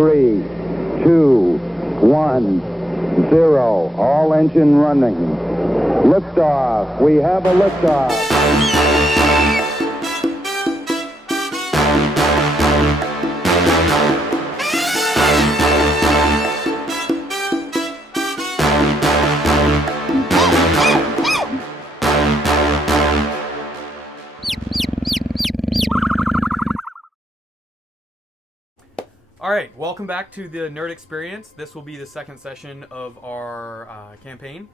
3, 2, 1, 0. All engine running. Liftoff. We have a liftoff. All right, welcome back to the Nerd Experience. This will be the second session of our campaign.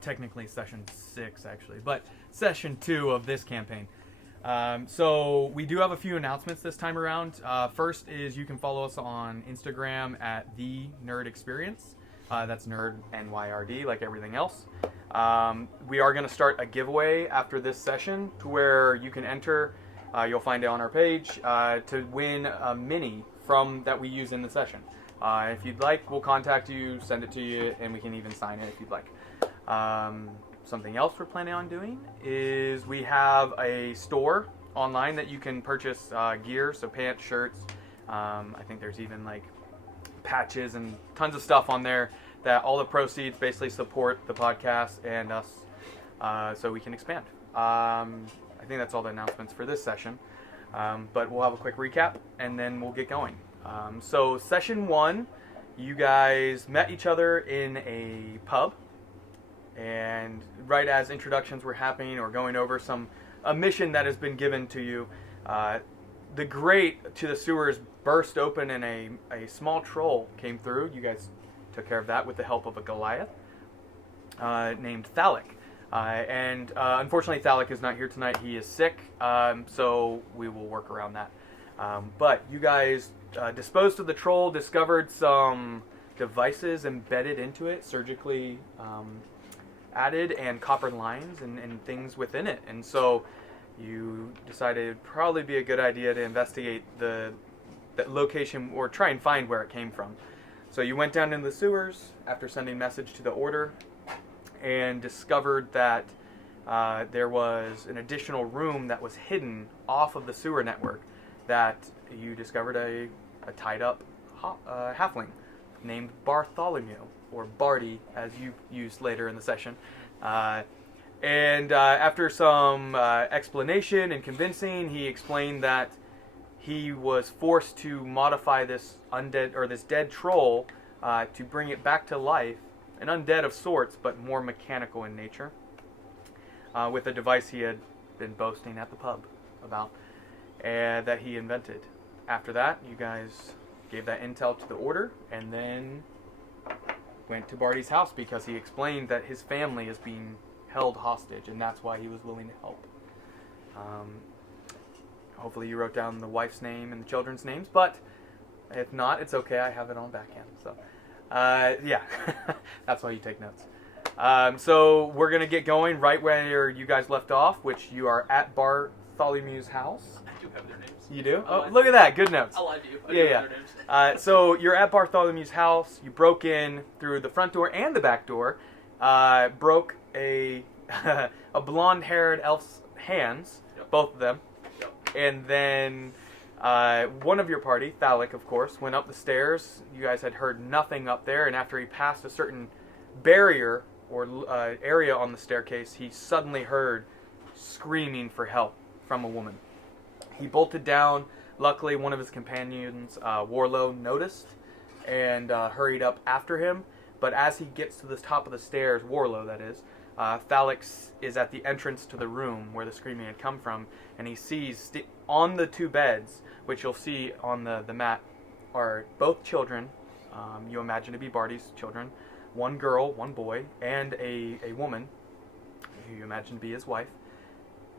Technically session 6, actually, but session 2 of this campaign. So we do have a few announcements this time around. First is you can follow us on Instagram at the Nerd Experience. That's Nerd, N-Y-R-D, like everything else. We are going to start a giveaway after this session to where you can enter, you'll find it on our page, to win a mini from that we use in the session. If you'd like, we'll contact you, send it to you, and we can even sign it if you'd like. Something else we're planning on doing is we have a store online that you can purchase gear, so pants, shirts. I think there's even like patches and tons of stuff on there that all the proceeds basically support the podcast and us, so we can expand. I think that's all the announcements for this session. But we'll have a quick recap, and then we'll get going. So session 1, you guys met each other in a pub, and right as introductions were happening or going over a mission that has been given to you, the grate to the sewers burst open, and a small troll came through. You guys took care of that with the help of a Goliath named Thalic. And unfortunately, Thalic is not here tonight. He is sick, so we will work around that. But you guys disposed of the troll, discovered some devices embedded into it, surgically added, and copper lines and things within it. And so you decided it would probably be a good idea to investigate the location or try and find where it came from. So you went down into the sewers after sending message to the Order, and discovered that there was an additional room that was hidden off of the sewer network, that you discovered a tied-up halfling named Bartholomew, or Barty, as you used later in the session. And after some explanation and convincing, he explained that he was forced to modify this undead, or this dead troll, to bring it back to life, an undead of sorts, but more mechanical in nature, with a device he had been boasting at the pub about, and that he invented. After that, you guys gave that intel to the Order, and then went to Barty's house because he explained that his family is being held hostage, and that's why he was willing to help. Hopefully you wrote down the wife's name and the children's names, but if not, it's okay. I have it on backhand, so... yeah, that's why you take notes. So we're going to get going right where you guys left off, which you are at Bartholomew's house. I do have their names. You do? Oh, look at that. Good notes. I lied to you. I have their names. So you're at Bartholomew's house. You broke in through the front door and the back door, broke a blonde-haired elf's hands, yep. Both of them, yep. And then... one of your party, Thalic, of course, went up the stairs. You guys had heard nothing up there, and after he passed a certain barrier or area on the staircase, he suddenly heard screaming for help from a woman. He bolted down. Luckily, one of his companions, Warlow, noticed and hurried up after him. But as he gets to the top of the stairs, Warlow, that is, Thalic is at the entrance to the room where the screaming had come from, and he sees on the two beds, which you'll see on the mat, are both children, you imagine to be Barty's children, one girl, one boy, and a woman, who you imagine to be his wife,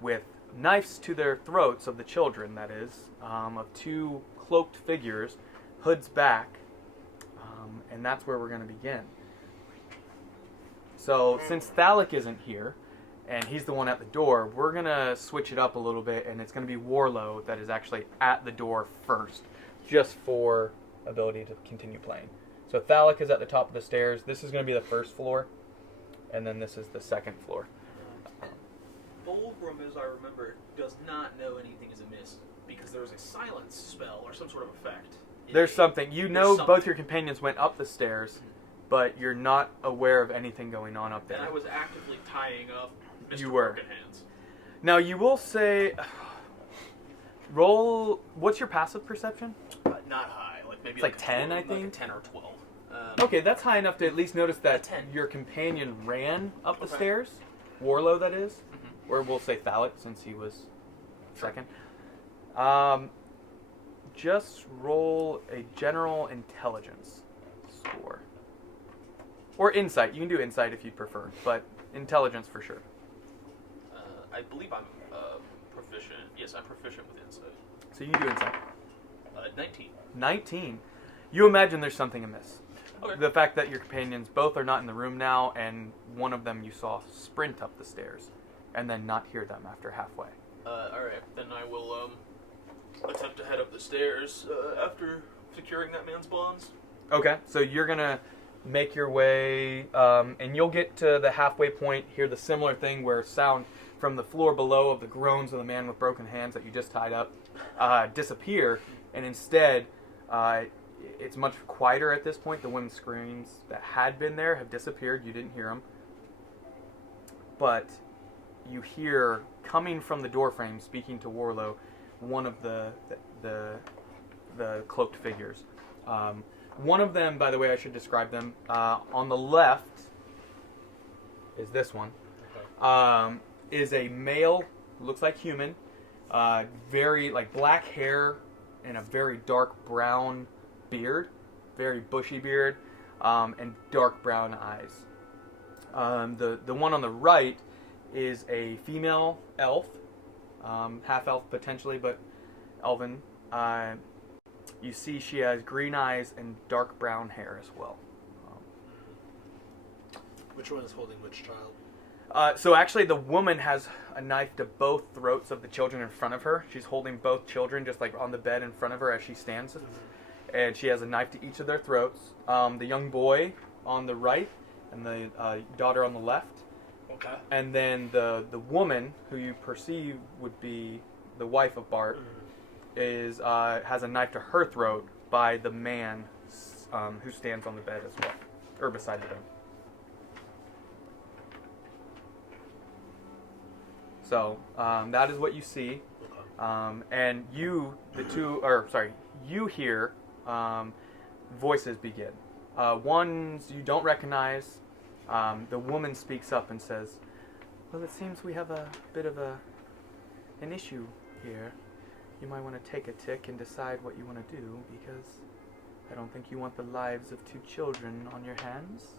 with knives to their throats of the children, that is, of two cloaked figures, hoods back, and that's where we're going to begin. So, since Thalic isn't here, and he's the one at the door, we're going to switch it up a little bit, and it's going to be Warlow that is actually at the door first, just for ability to continue playing. So Thalic is at the top of the stairs. This is going to be the first floor, and then this is the second floor. Fulgrim, as I remember, does not know anything is amiss, because there was a silence spell or some sort of effect There's something. You know, something. both your companions went up the stairs, but you're not aware of anything going on up there. And I was actively tying up Mr. You were. Broken Hands. Now, you will say... Roll... What's your passive perception? Not high. Like maybe It's like 10, 12, I think? Like a 10 or 12. Okay, that's high enough to at least notice that 10. your companion ran up the Okay. stairs. Warlow, that is. Mm-hmm. Or we'll say Thalet, since he was second. Just roll a general intelligence score. Or insight. You can do insight if you prefer, but intelligence for sure. I believe I'm proficient. Yes, I'm proficient with insight. So you can do insight. 19. 19. You imagine there's something amiss. Okay. The fact that your companions both are not in the room now, and one of them you saw sprint up the stairs, and then not hear them after halfway. Alright, then I will attempt to head up the stairs after securing that man's bonds. Okay, so you're gonna make your way, and you'll get to the halfway point, hear the similar thing where sound from the floor below of the groans of the man with broken hands that you just tied up disappear, and instead, it's much quieter at this point. The women's screams that had been there have disappeared. You didn't hear them. But you hear, coming from the doorframe, speaking to Warlow, one of the cloaked figures. One of them, by the way, I should describe them. On the left is this one. Okay. Is a male, looks like human, very like black hair and a very dark brown beard, very bushy beard, and dark brown eyes. The one on the right is a female elf, half elf potentially, but elven. You see she has green eyes and dark brown hair as well. Which one is holding which child? So actually the woman has a knife to both throats of the children in front of her. She's holding both children just like on the bed in front of her as she stands. And she has a knife to each of their throats. The young boy on the right and the daughter on the left. Okay. And then the woman, who you perceive would be the wife of Bart, is has a knife to her throat by the man who stands on the bed as well, or beside the bed. So that is what you see, and you hear voices begin. Ones you don't recognize. The woman speaks up and says, "Well, it seems we have a bit of an issue here. You might want to take a tick and decide what you want to do, because I don't think you want the lives of 2 children on your hands."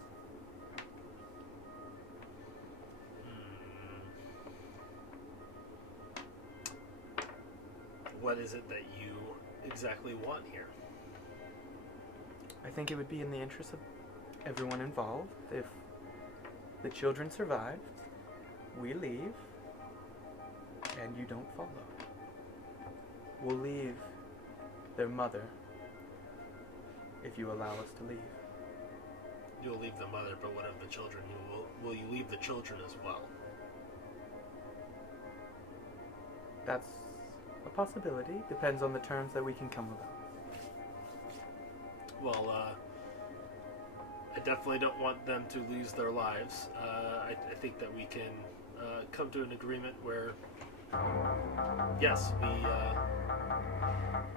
What is it that you exactly want here? I think it would be in the interest of everyone involved if the children survive, we leave, and you don't follow. We'll leave their mother if you allow us to leave. You'll leave the mother, but what of the children? Will you leave the children as well? That's a possibility. Depends on the terms that we can come about. Well, I definitely don't want them to lose their lives. I think that we can come to an agreement where, yes,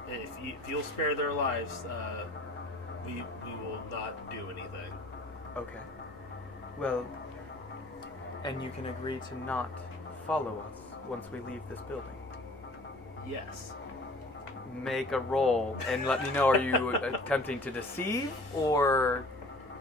if you'll spare their lives, we will not do anything. Okay. Well, and you can agree to not follow us once we leave this building. Yes. Make a roll and let me know, are you attempting to deceive or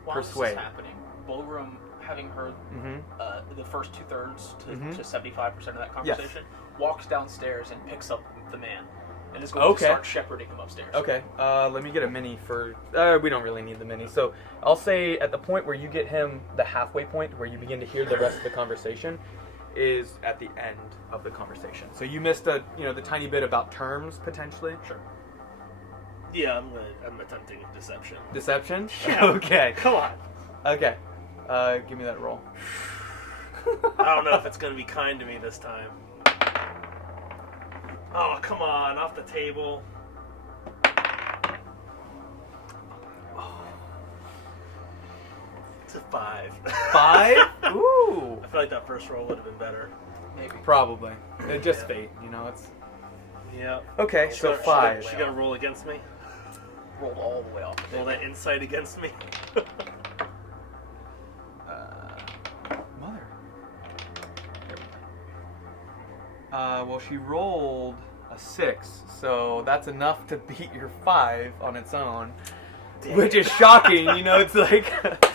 While persuade? this is happening, Bulgrim, having heard Mm-hmm. the first 2/3 to, Mhm. to 75% of that Yes. conversation, walks downstairs and picks up the man, and is going Okay. to start shepherding him upstairs. Okay, let me get a mini for... we don't really need the mini. So I'll say at the point where you get him, the halfway point where you begin to hear the rest of the conversation is at the end of the conversation. So you missed the tiny bit about terms, potentially. Sure. Yeah, I'm attempting deception. Deception? Yeah. Okay. Come on. Okay. Give me that roll. I don't know if it's going to be kind to me this time. Oh, come on, off the table. It's a 5. 5? Ooh. I feel like that first roll would have been better. Maybe. Probably. It just fate, you know. It's Yeah. okay. So 5. She got to roll against me. Rolled all the way off. Roll that insight against me. Mother. Well, she rolled a 6, so that's enough to beat your 5 on its own, which is shocking. You know, it's like.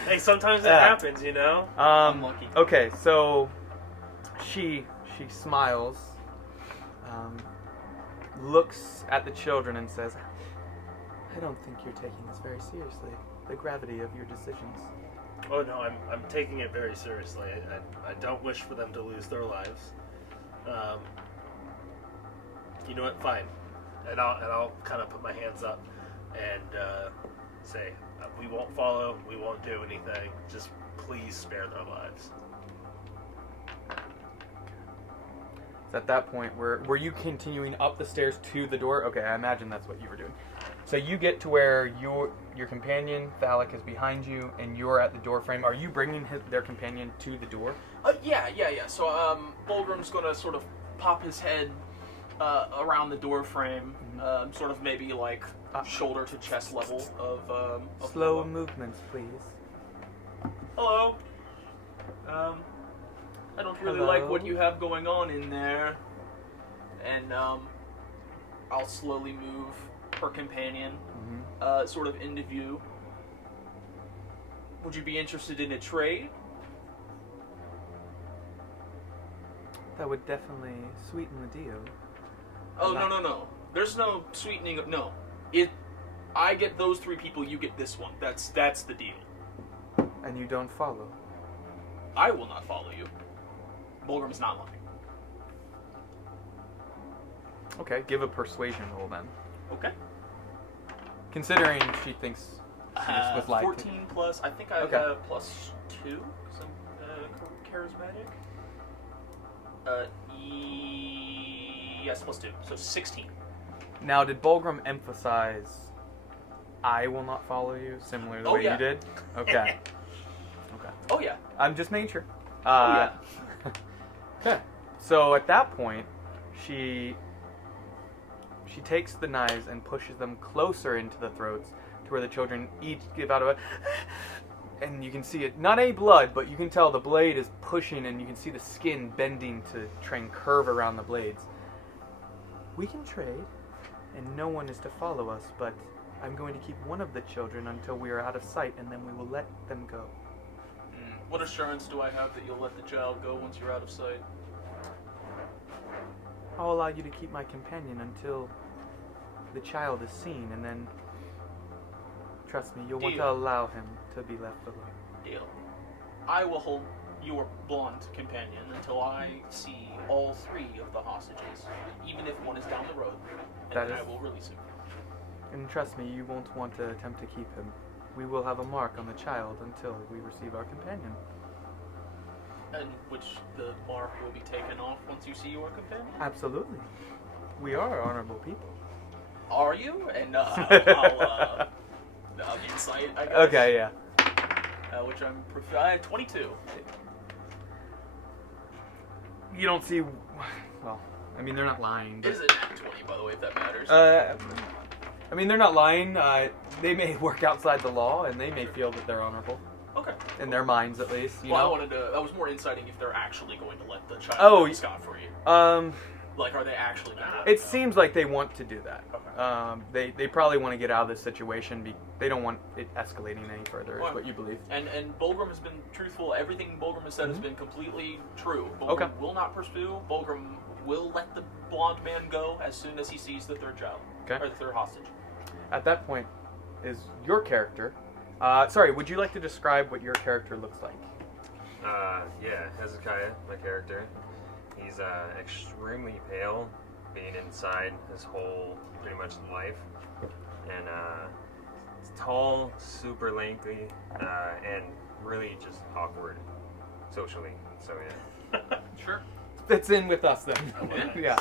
Hey, sometimes it happens, you know. Unlucky. Okay, so she smiles, looks at the children and says, "I don't think you're taking this very seriously. The gravity of your decisions." Oh no, I'm taking it very seriously. I don't wish for them to lose their lives. You know what? Fine, and I'll kind of put my hands up and say, we won't follow, we won't do anything. Just please spare their lives. At that point, were you continuing up the stairs to the door? Okay, I imagine that's what you were doing. So you get to where your companion, Thalic, is behind you, and you're at the door frame. Are you bringing their companion to the door? Yeah. So, Bulgrim's gonna sort of pop his head around the door frame, sort of maybe like shoulder to chest level of Slow Noah. movements, please. Hello. I don't really like what you have going on in there. And I'll slowly move her companion sort of into view. Would you be interested in a trade? That would definitely sweeten the deal. Oh, no. There's no sweetening. No. I get those 3 people, you get this one. That's the deal. And you don't follow. I will not follow you. Bulgrim's not lying. Okay, give a persuasion roll then. Okay. Considering she thinks she just was lied 14 plus, I think I Okay. have plus 2, because I'm charismatic. Yes, plus 2, so 16. to. Now, did Bulgrim emphasize, "I will not follow you," similar to the way yeah. you did? Okay. Okay. Oh, yeah. I'm just making sure. Yeah. Okay. So at that point, she takes the knives and pushes them closer into the throats to where the children each give out a and you can see it, not any blood, but you can tell the blade is pushing and you can see the skin bending to try and curve around the blades. We can trade, and no one is to follow us, but I'm going to keep one of the children until we are out of sight, and then we will let them go. What assurance do I have that you'll let the child go once you're out of sight? I'll allow you to keep my companion until the child is seen, and then, trust me, you'll want to Deal. allow him to be left alone. Deal. I will hold your blonde companion until I see all 3 of the hostages, even if one is down the road, and That then I is- will release him. And trust me, you won't want to attempt to keep him. We will have a mark on the child until we receive our companion. And which the mark will be taken off once you see your companion? Absolutely. We are honorable people. Are you? And I'll insight, I guess. Okay, yeah. Which I'm... I had 22. You don't see... Well, I mean, they're not lying. It But, is a nat 20, by the way, if that matters. I mean, they're not lying. They may work outside the law, and they may feel that they're honorable. Okay. In their minds, at least. You Well, know? I was more inciting if they're actually going to let the child Oh, go scot-free. Like, are they actually going to? It seems like they want to do that. Okay. They probably want to get out of this situation. They don't want it escalating any further, is what you believe. And Bulgrim has been truthful. Everything Bulgrim has said has been completely true. Bulgrim Okay. will not pursue. Bulgrim will let the blonde man go as soon as he sees the 3rd child. Okay. Or the 3rd hostage. At that point, is your character... sorry, would you like to describe what your character looks like? Yeah, Hezakya, my character. He's extremely pale, being inside his whole, pretty much, life. And he's tall, super lengthy, and really just awkward socially. So, yeah. Sure. Fits in with us, then. like Yeah.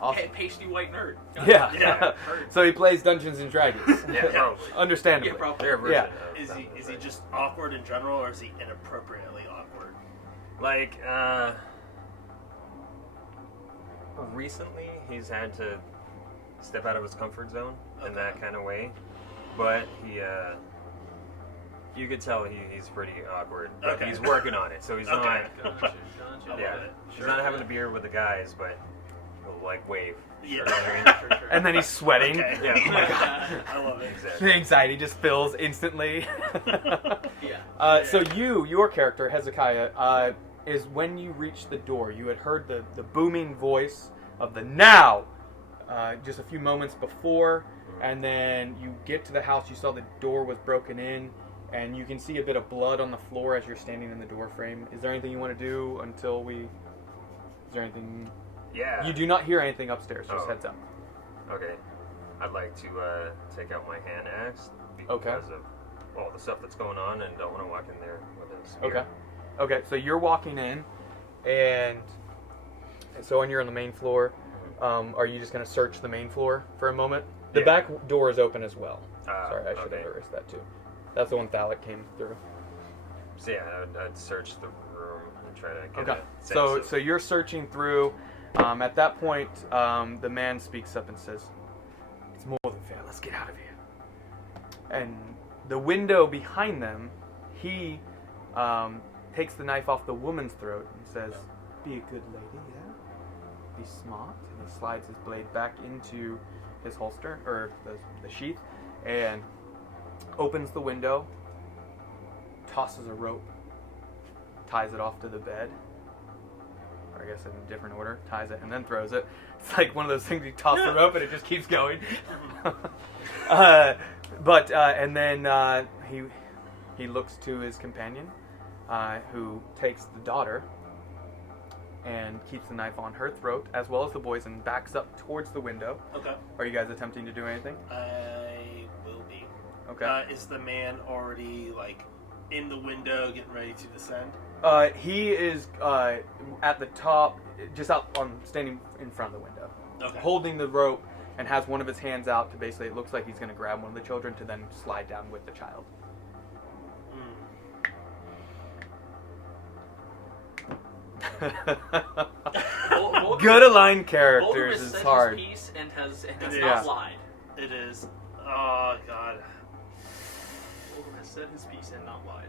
Awesome. Pasty white nerd. Yeah. Yeah. So he plays Dungeons and Dragons. Yeah, probably. Understandably. Yeah, probably. Their version of Is Dungeons he and just awkward in general, or is he inappropriately awkward? Like, recently he's had to step out of his comfort zone in that kind of way, but you could tell he's pretty awkward, but Okay. he's working on it, so he's not, Gotcha. yeah, it. he's not having a beer with the guys, but he'll, like, wave. Yeah. You know what I mean? And then he's sweating. Okay. Yeah. Oh my God. I love it. Exactly. The anxiety just fills instantly. Yeah. So your character, Hezakya, is when you reached the door, you had heard the booming voice of the now just a few moments before, and then you get to the house, you saw the door was broken in, and you can see a bit of blood on the floor as you're standing in the door frame. Is there anything you want to do until we... Is there anything... Yeah. You do not hear anything upstairs, just Oh. heads up. Okay. I'd like to take out my hand axe because Okay. of all the stuff that's going on, and don't want to walk in there with a spear. Okay. Okay, so you're walking in, and so when you're on the main floor, are you just going to search the main floor for a moment? The Yeah. back door is open as well. Sorry, I should okay. have erased that too. That's the one Thalic came through. So yeah, I'd search the room and try to get Okay, a sense so of... so you're searching through. At that point, the man speaks up and says, "It's more than fair. Let's get out of here." And the window behind them, he takes the knife off the woman's throat and says, "Be a good lady, yeah? Be smart." And he slides his blade back into his holster, or the sheath, and opens the window, tosses a rope, ties it off to the bed. Or I guess in a different order, ties it and then throws it. It's like one of those things you toss the rope and it just keeps going. And then he looks to his companion, who takes the daughter and keeps the knife on her throat, as well as the boys, and backs up towards the window. Okay. Are you guys attempting to do anything? I will be. Okay. Is the man already like in the window, getting ready to descend? He is at the top, just standing in front of the window, Okay. holding the rope, and has one of his hands out to basically, it looks like he's going to grab one of the children to then slide down with the child. Good aligned characters is hard. His piece and has Yeah. not lied. It is. Oh God. Volgrim has said his piece and not lied.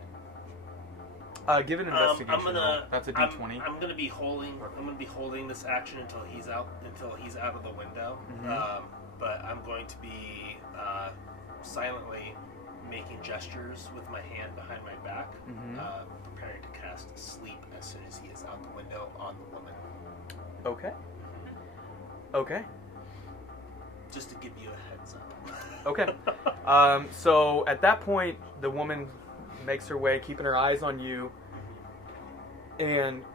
Give an investigation. I'm gonna. roll. That's a D20. I'm gonna be holding. I'm gonna be holding this action until he's out. Until he's out of the window. Mhm. But I'm going to be silently making gestures with my hand behind my back, Mhm. preparing to cast sleep as soon as he is out the window on the woman. Okay. Okay. Just to give you a heads up. Okay. So at that point, the woman makes her way, keeping her eyes on you, and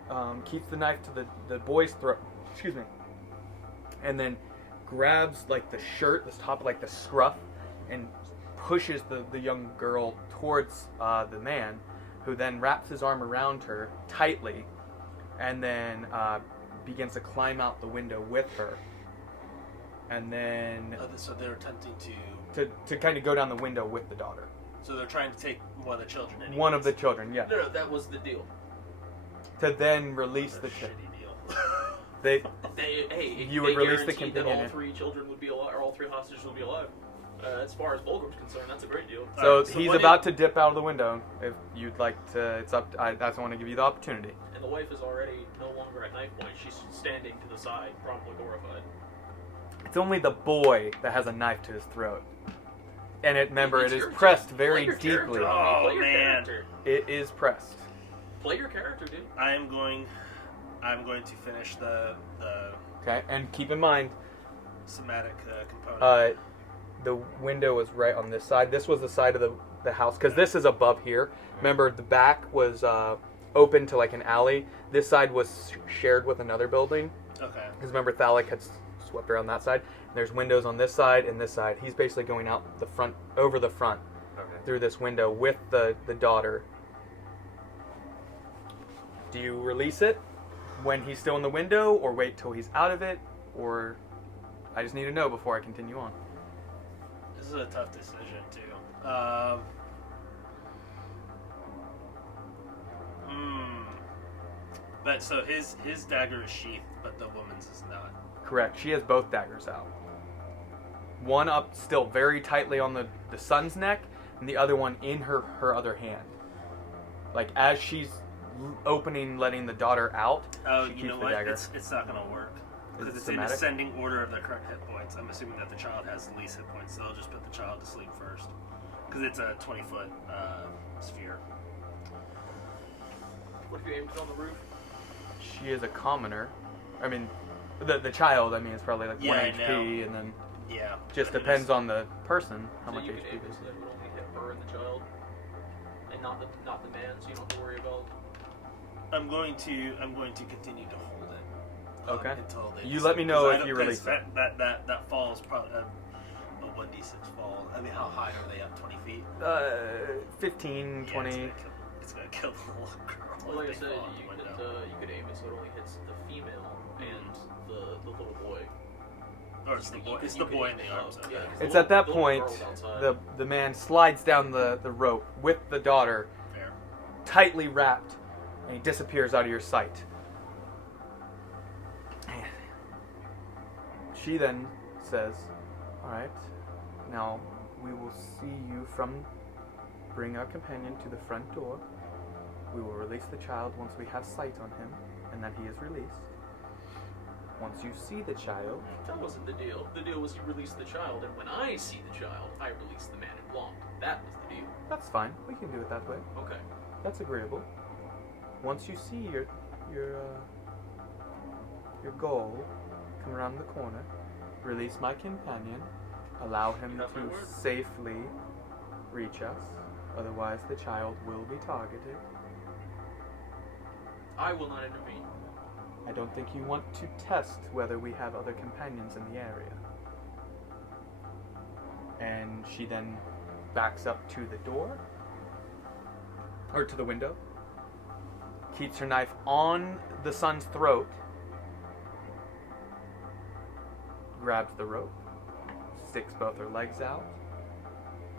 keeps the knife to the boy's throat. Excuse me. And then grabs like the shirt, the top, like the scruff, and pushes the young girl towards the man, who then wraps his arm around her tightly, and then begins to climb out the window with her. And then So they're attempting to kind of go down the window with the daughter. So they're trying to take one of the children. Anyways. One of the children, yeah. No, that was the deal. To then release What the a children. shitty deal. You would release the guaranteed that companion. all three children would be alive, or all three hostages would be alive. As far as Volgrim's concerned, that's a great deal. So Alright, so he's what about to dip out of the window. If you'd like to, it's up. I want to give you the opportunity. And the wife is already no longer at knife point. She's standing to the side, probably horrified. It's only the boy that has a knife to his throat, and remember, It's it is your pressed turn. very Play your deeply. character, homie. Oh, Play your man. character. It is pressed. Play your character, dude. I'm going to finish the Okay, and keep in mind, somatic component. the window is right on this side. This was the side of the house, because this is above here. Remember, the back was open to like an alley. This side was shared with another building. Okay. Because remember, Thalic had swept around that side. And there's windows on this side and this side. He's basically going out the front, over the front, Okay. through this window with the daughter. Do you release it when he's still in the window, or wait till he's out of it, or I just need to know before I continue on. This is a tough decision too. But so his dagger is sheathed, but the woman's is not. Correct. She has both daggers out. One up still very tightly on the son's neck, and the other one in her other hand. Like as she's opening, letting the daughter out, Oh, she you keeps know the what? dagger. It's not gonna work. Because Is it it's in somatic? ascending order of the correct hit points. I'm assuming that the child has the least hit points, so I'll just put the child to sleep first. Because it's a 20-foot sphere. What if you aimed it on the roof? She is a commoner. I mean, the child. I mean, it's probably like Yeah, 1 I HP, know. and then Yeah. just I mean, depends on the person how So much you could HP. aim it so that it would only hit her and the child, and not the man, so you don't have to worry about. I'm going to continue to hold it. Okay. Until they You let me know if you release it. That fall is probably a 1d6 fall. I mean, how high are they up? 20 feet? 15, Yeah, 20. It's gonna kill the little girl. Well, like I if they said, fall out the window. you could aim it so it only hits the female and the little boy. Or it's the boy. It's the You could boy aim in the it arms. up, Okay. yeah, 'cause It's the at that little point girl's outside. the man slides down the rope with the daughter Fair. tightly wrapped, and he disappears out of your sight. She then says, "All right, now we will see you bring our companion to the front door. We will release the child once we have sight on him, and that he is released. Once you see the child, That wasn't the deal. The deal was you release the child, and when I see the child, I release the man in blonde. That was the deal. that's fine. We can do it that way. Okay. That's agreeable. Once you see your goal come around the corner, release my companion, allow him You have my to word. safely reach us. Otherwise, the child will be targeted. I will not intervene. I don't think you want to test whether we have other companions in the area." And she then backs up to the door, or to the window, keeps her knife on the son's throat, grabs the rope, sticks both her legs out,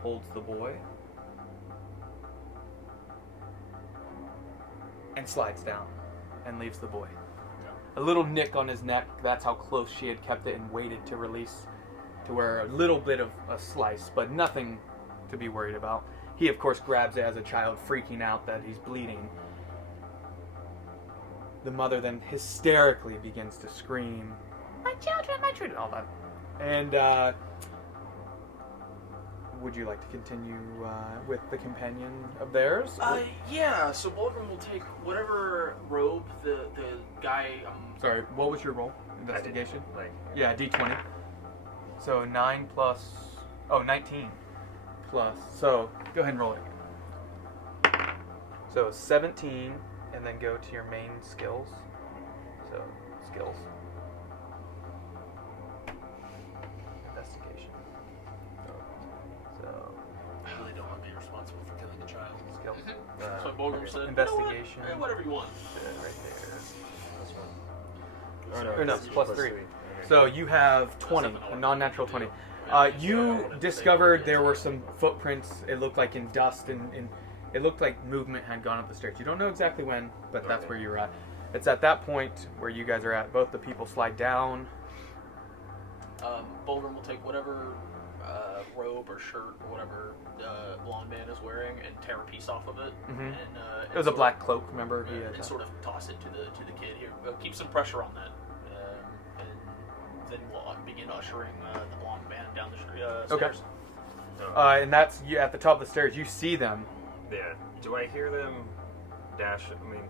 holds the boy, and slides down and leaves the boy. A little nick on his neck, that's how close she had kept it and waited to release, to where a little bit of a slice, but nothing to be worried about. He, of course, grabs it as a child, freaking out that he's bleeding. The mother then hysterically begins to scream, "My children, all that." And, would you like to continue with the companion of theirs? Yeah, so Bulgrim will take whatever robe the guy, Sorry, what was your roll? I Investigation? didn't, like, Yeah, D20. So 9 plus... Oh, 19 plus... So, go ahead and roll it. So 17, and then go to your main skills. So, skills. Investigation. So, I really don't want to be responsible for killing a child. skills. so Bulgrim okay. said, Investigation. "You know what? Whatever you want." Right there. Plus one. Or no, it's plus three. Okay. So you have 20, a non-natural 20. You discovered there were some footprints, it looked like in dust, and it looked like movement had gone up the stairs. You don't know exactly when, but that's Okay. where you're at. It's at that point where you guys are at. Both the people slide down. Bulgrim will take whatever robe or shirt or whatever blonde man is wearing and tear a piece off of it. Mhm. And, It was a black cloak, remember? He had and that. sort of toss it to the kid here. Keep some pressure on that, and then we'll begin ushering the blonde man down the stairs. Okay. Oh, And that's you at the top of the stairs. You see them. yeah. Do I hear them dash? I mean,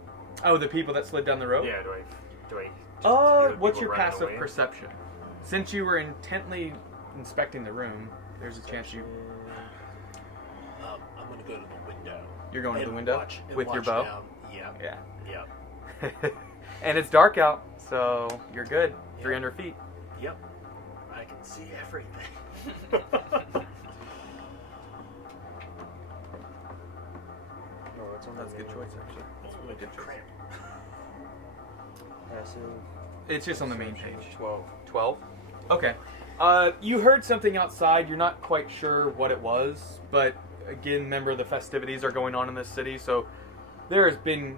Oh, the people that slid down the rope? yeah. Do I? Just hear What's people your running passive away? perception? Since you were intently inspecting the room, there's a chance I'm going to go to the window. you're going to And the window watch- and with your watch bow. down. Yeah. Yeah. Yeah. And it's dark out, so you're good. Yeah. 300 feet. Yep. I can see everything. No, That's a good choice, actually. That's a really good choice. Crap. Passive. It's just on the main page. 12. 12? Okay. You heard something outside. You're not quite sure what it was, but again, remember the festivities are going on in this city, so there's been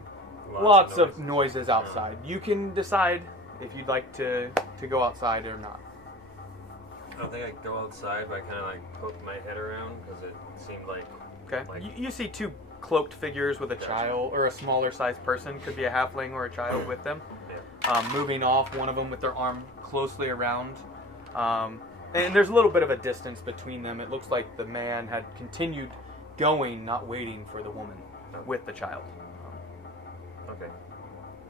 lots of noises outside. You can decide if you'd like to go outside or not. I don't think I could go outside, but I kind of like poked my head around because it seemed like. Okay. Like, You see two cloaked figures with a child or a smaller sized person, could be a halfling or a child with them, moving off. One of them with their arm closely around. And there's a little bit of a distance between them. It looks like the man had continued going, not waiting for the woman with the child. Okay.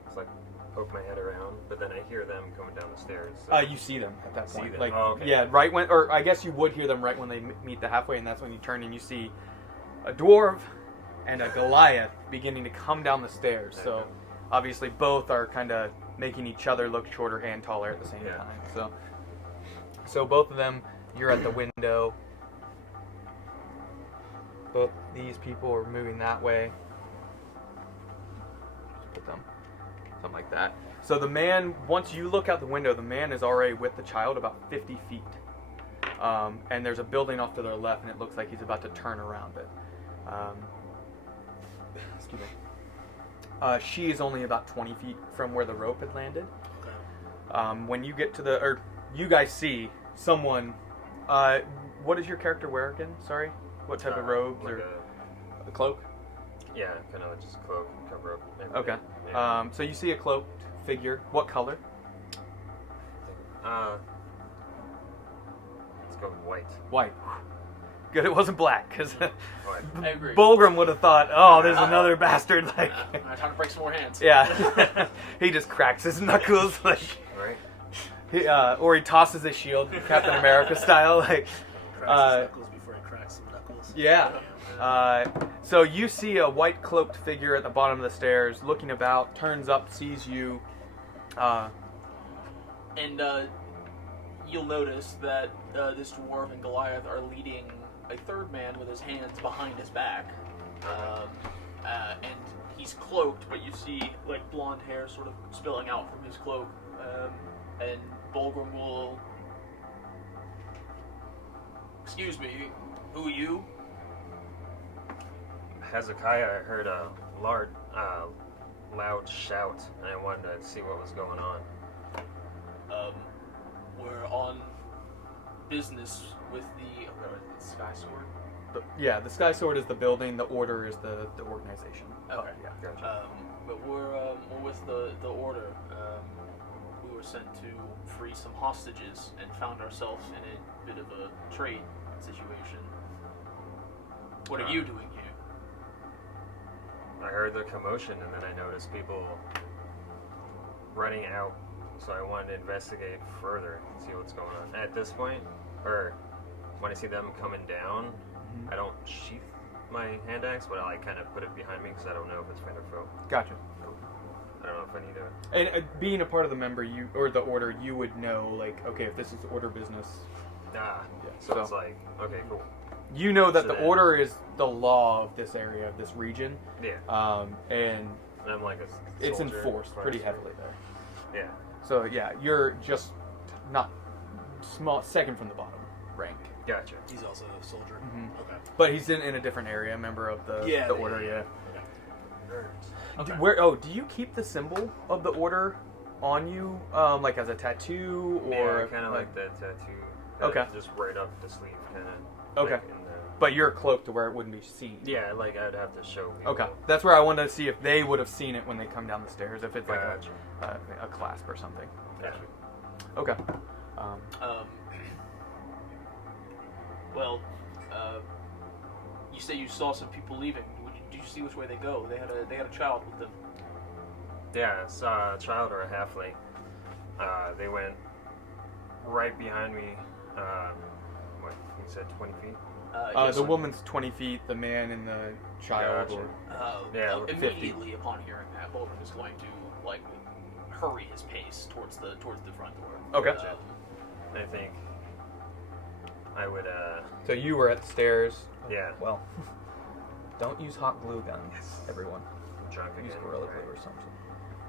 It's like poke my head around, but then I hear them coming down the stairs. So. You see them at that See point. them. Like, Oh, okay. yeah, right when, or I guess you would hear them right when they meet the halfway, and that's when you turn and you see a dwarf and a Goliath beginning to come down the stairs. So Okay. obviously both are kind of making each other look shorter and taller at the same Yeah. time. So both of them, you're at the window. Both these people are moving that way. Just put them something like that. So the man, once you look out the window, the man is already with the child about 50 feet. And there's a building off to their left, and it looks like he's about to turn around it. Excuse me. She is only about 20 feet from where the rope had landed. Okay. When you get to the, or you guys see someone. What does your character wear again? Sorry, what type of robes like or a cloak? Yeah, kind of just cloak, cover up. Maybe. Okay. Yeah. So you see a cloaked figure. What color? Let's go with white. White. Good, it wasn't black, because White. I agree. Bulgrim would have thought, oh, there's another bastard. Like, Time to break some more hands. yeah. He just cracks his knuckles, like, Right? or he tosses his shield, Captain America style, like. Cracks his knuckles before he cracks some knuckles. Yeah. So you see a white cloaked figure at the bottom of the stairs, looking about, turns up, sees you. And you'll notice that this dwarf and Goliath are leading a third man with his hands behind his back. And he's cloaked, but you see like blonde hair sort of spilling out from his cloak. And Bulgrim will... Excuse me, who are you? Hezakya, I heard a loud shout, and I wanted to see what was going on. We're on business with the Sky Sword. Yeah, the Sky Sword is the building, the Order is the organization. Okay. Yeah. Gotcha. But we're with the Order. We were sent to free some hostages and found ourselves in a bit of a trade situation. What are you doing here? I heard the commotion, and then I noticed people running out, so I wanted to investigate further and see what's going on. At this point, or when I see them coming down, I don't sheath my hand axe, but I like kind of put it behind me because I don't know if it's friend or foe. Gotcha. I don't know if I need to. And being a part of the member, you or the Order, you would know, like, okay, if this is Order business, Yeah. so- So it's like, okay, cool. you know that So the then- Order is the law of this area, of this region, Yeah. and And I'm like a it's soldier, enforced pretty fire heavily there. sword. So yeah, you're just not small, second from the bottom rank. Yeah. Gotcha. He's also a soldier. Mhm. Okay. But he's in a different area, a member of the Order, yeah. Nerds. Do you keep the symbol of the Order on you, like as a tattoo, or Yeah, kind of like that tattoo. Okay. Just right up the sleeve, kind of. Okay. Like in the, but you're cloaked to where it wouldn't be seen? yeah, like I'd have to show people. Okay, that's where I wanted to see if they would have seen it when they come down the stairs, if it's like Gotcha. a clasp or something. Gotcha. Okay. Well, you say you saw some people leaving. Did you see which way they go? They had a child with them. Yeah, I saw a child or a halfling. They went right behind me. What you said, 20 feet? Yes, The woman's 20 feet, the man and the child. Gotcha. Or, Yeah, 50. Immediately upon hearing that, Bulgrim is going to like hurry his pace towards the front door. Okay. I think I would. So you were at the stairs. Yeah. Well, don't use hot glue guns, everyone. Drunk Use again. Gorilla Right. Glue or something.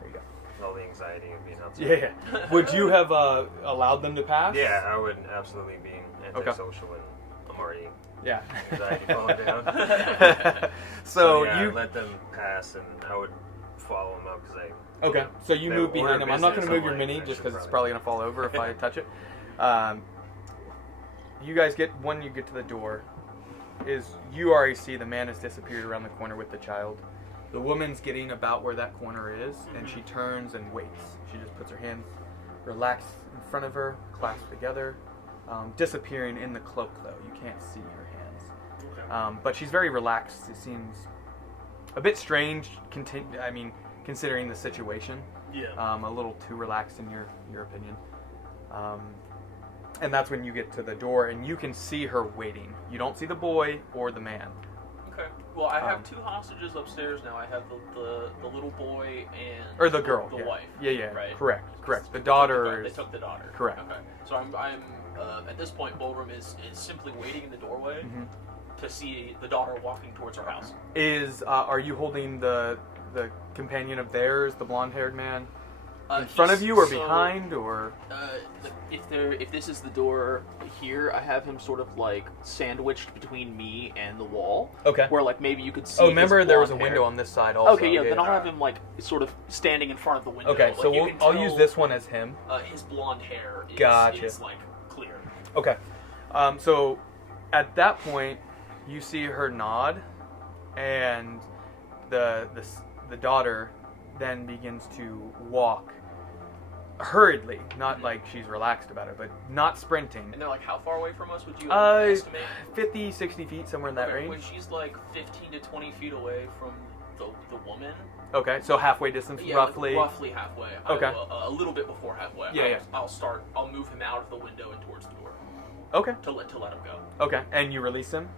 There you go. all the anxiety of being outside. Yeah. Would you have allowed them to pass? Yeah, I would absolutely be antisocial and I'm already Yeah. anxiety falling down. So yeah, you I'd let them pass and I would follow them up because okay? So you They move order behind them. I'm not going to business, move your I'm like, mini I just should because it's probably- probably going to fall over if I touch it. You guys when you get to the door, you already see the man has disappeared around the corner with the child. The woman's getting about where that corner is, and she turns and waits. She just puts her hands relaxed in front of her, clasped together, disappearing in the cloak, though. You can't see her hands. Okay. But she's very relaxed. It seems a bit strange, considering the situation. Yeah. A little too relaxed in your opinion. And that's when you get to the door, and you can see her waiting. You don't see the boy or the man. Okay. Well, I have two hostages upstairs now. I have the little boy and Or the girl. the yeah. wife. Yeah, Right. Correct. The daughter They is... took the daughter. Correct. Okay. So I'm at this point, Bulgrim is simply waiting in the doorway to see the daughter walking towards her house. Are you holding the companion of theirs, the blonde-haired man, in He's- front of you or so, behind, or... If this is the door here, I have him sort of like sandwiched between me and the wall. Okay. Where like maybe you could see. Oh, remember his there was a blonde window hair. on this side also. Okay, yeah. Then I'll have him like sort of standing in front of the window. Okay, like, so you can I'll tell, use this one as him. His blonde hair is, Gotcha. is like clear. Okay. So at that point, you see her nod, and the daughter then begins to walk hurriedly, not like she's relaxed about it, but not sprinting. And they're like, how far away from us would you estimate? 50, 60 feet, somewhere in that Okay, range. When she's like 15 to 20 feet away from the woman. Okay, so halfway distance, Yeah, roughly. roughly halfway. Okay. A little bit before halfway. Yeah, I'll move him out of the window and towards the door Okay. to let him go. Okay, and you release him?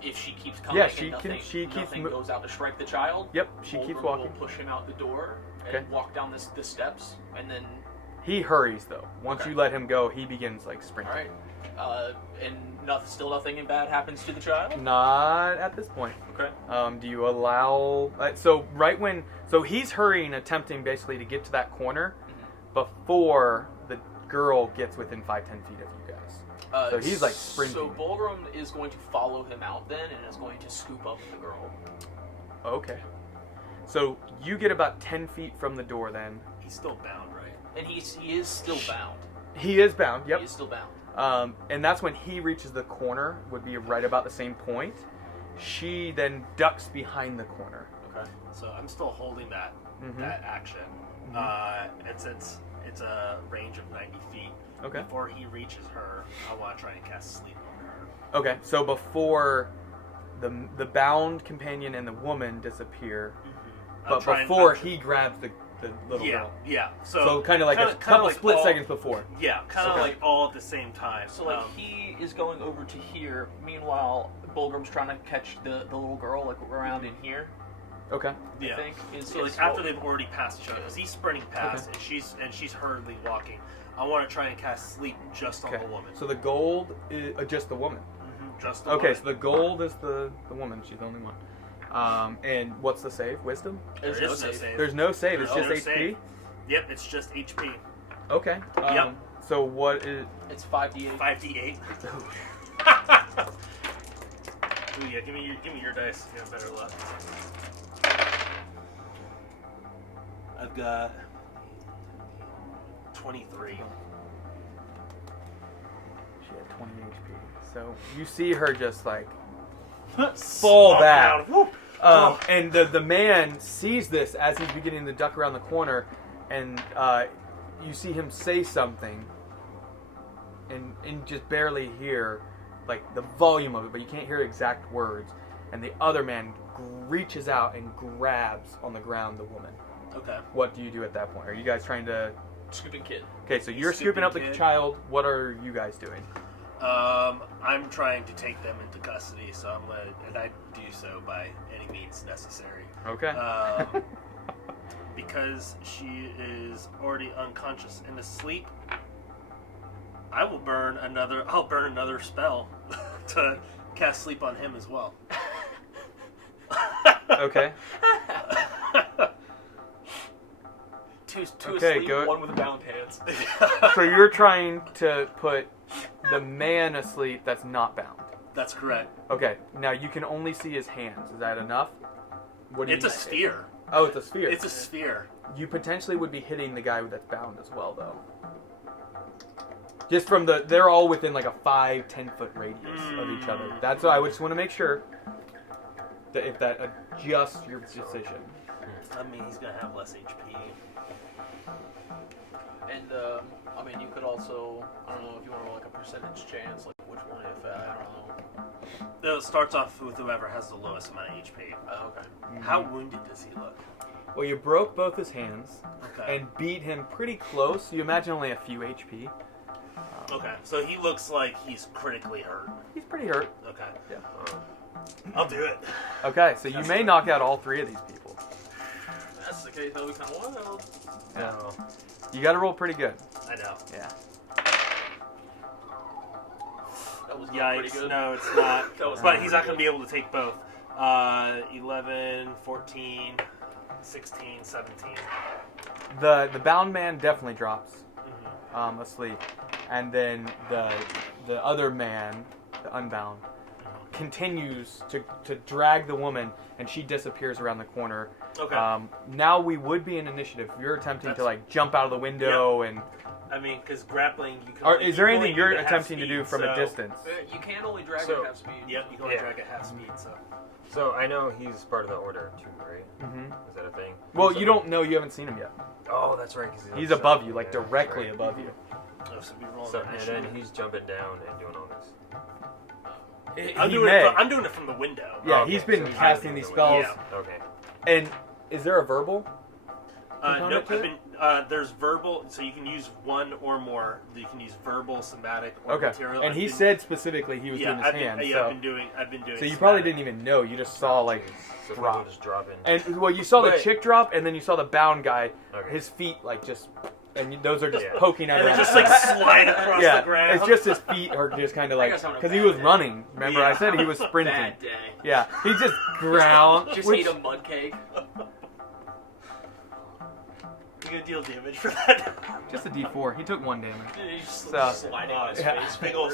If she keeps coming, Yeah, and she nothing, keeps nothing mo- goes out to strike the child. Yep, she keeps walking. Will push him out the door and Okay. walk down the steps, and then He hurries though. Once Okay. you let him go, he begins like sprinting. all right, and still nothing bad happens to the child. Not at this point. Okay. Do you allow? So he's hurrying, attempting basically to get to that corner before the girl gets within 5-10 feet of you guys. So he's like sprinting. So Bulgrim is going to follow him out then, and is going to scoop up the girl. Okay. So you get about 10 feet from the door then. He's still bound, right? And he is still bound. He is bound. Yep. He is still bound. And that's when he reaches the corner. Would be right about the same point. She then ducks behind the corner. Okay. So I'm still holding that action. And since it's a range of 90 feet, Okay. before he reaches her, I want to try and cast sleep on her. Okay, so before the bound companion and the woman disappear, but before he grabs the little girl. Yeah. So kind of like a couple split seconds before. Yeah, kind of Okay. like all at the same time. So like he is going over to here. Meanwhile, Bulgrim's trying to catch the little girl like around in here. Okay. yeah. I think is So like is after what- they've already passed each other, because he's sprinting past and she's hurriedly walking. I want to try and cast sleep just on Okay. the woman. So the gold is just the woman. Just the Okay, woman. so the gold is the woman. She's the only one. And what's the save? Wisdom? There's There no is no save. save. There's no save. It's There's just no HP. save. Yep, it's just HP. Okay. Yep. So what is? It's 5d8. 5d8. Ooh, yeah, give me your dice. You have better luck. I've got 23. She had 20 HP. So you see her just like fall Slump back. down. Whoop. And the man sees this as he's beginning to duck around the corner, and you see him say something, and just barely hear like the volume of it, but you can't hear exact words. And the other man reaches out and grabs on the ground the woman. Okay. What do you do at that point? Are you guys trying to? Scooping kid. Okay, so you're scooping up the Kid. child. What are you guys doing? I'm trying to take them into custody, so and I do so by any means necessary. Okay. Because she is already unconscious and asleep, I'll burn another spell to cast sleep on him as well. Okay. Two Okay, asleep, go- one with bound hands. So you're trying to put the man asleep that's not bound. That's correct. Okay, now you can only see his hands. Is that enough? What do It's a you- sphere. Oh, it's a sphere. It's a sphere. You potentially would be hitting the guy that's bound as well, though. Just from they're all within like a 5-10 foot radius of each other. That's what I would just want to make sure that if that adjusts your decision. I mean, he's gonna have less HP. And I mean, you could also, I don't know if you want to roll like a percentage chance, like which one if I don't know. It starts off with whoever has the lowest amount of HP. Okay. How wounded does he look? Well, you broke both his hands Okay. and beat him pretty close. You imagine only a few HP. Okay, so he looks like he's critically hurt. He's pretty hurt. Okay. Yeah. I'll do it. Okay, so you may knock out all three of these people. If that's the case, that'll be kind of wild. Yeah. You got to roll pretty good. I know. Yeah. That was not pretty Yikes. good. No, it's not. That was But not he's not pretty going to be able to take both. 11, 14, 16, 17. The bound man definitely drops asleep, and then the other man, the unbound, continues to drag the woman, and she disappears around the corner. Okay. Now we would be in initiative. You're attempting to like jump out of the window, and I mean, because grappling, you can. or only- is there you anything only you're need half attempting to speed, do from a so- distance? You can only drag So- at half speed. Yep, you can only Yeah. drag at half speed, so. So I know he's part of the order too, right? Mm-hmm. Is that a thing? Well, So- you don't know. You haven't seen him yet. Oh, that's right. 'Cause He's on above top. you, like Yeah, that's directly right. above you. Oh, so we roll So an and initiative. then he's jumping down and doing all this. I'm He doing may. I'm doing it from the window. Yeah, Okay, he's been so he's casting hiding these in the spells. window. Okay. And is there a verbal? component Nope. to I've it? been. There's verbal, so you can use one or more. You can use verbal, somatic, or Okay. material. And I've he been- said specifically he was yeah, doing his I've been, hands. yeah, so I've been doing. so you probably somatic. didn't even know. You just saw like So drop. people just dropping. And well, you saw the Wait. chick drop, and then you saw the bound guy. Okay. His feet like just, and those are just Yeah. poking out. And of they his just like hands. slide across yeah, the ground. it's just his feet are just kind of I like guess I'm on a because he bad was day. running. Remember, I Yeah. said he was sprinting. Bad day. Yeah, he just ground. Just which, ate a mud cake. You gonna deal damage for that? just a D4. He took 1 damage. He's just So- sliding on his Yeah. face. Big ol'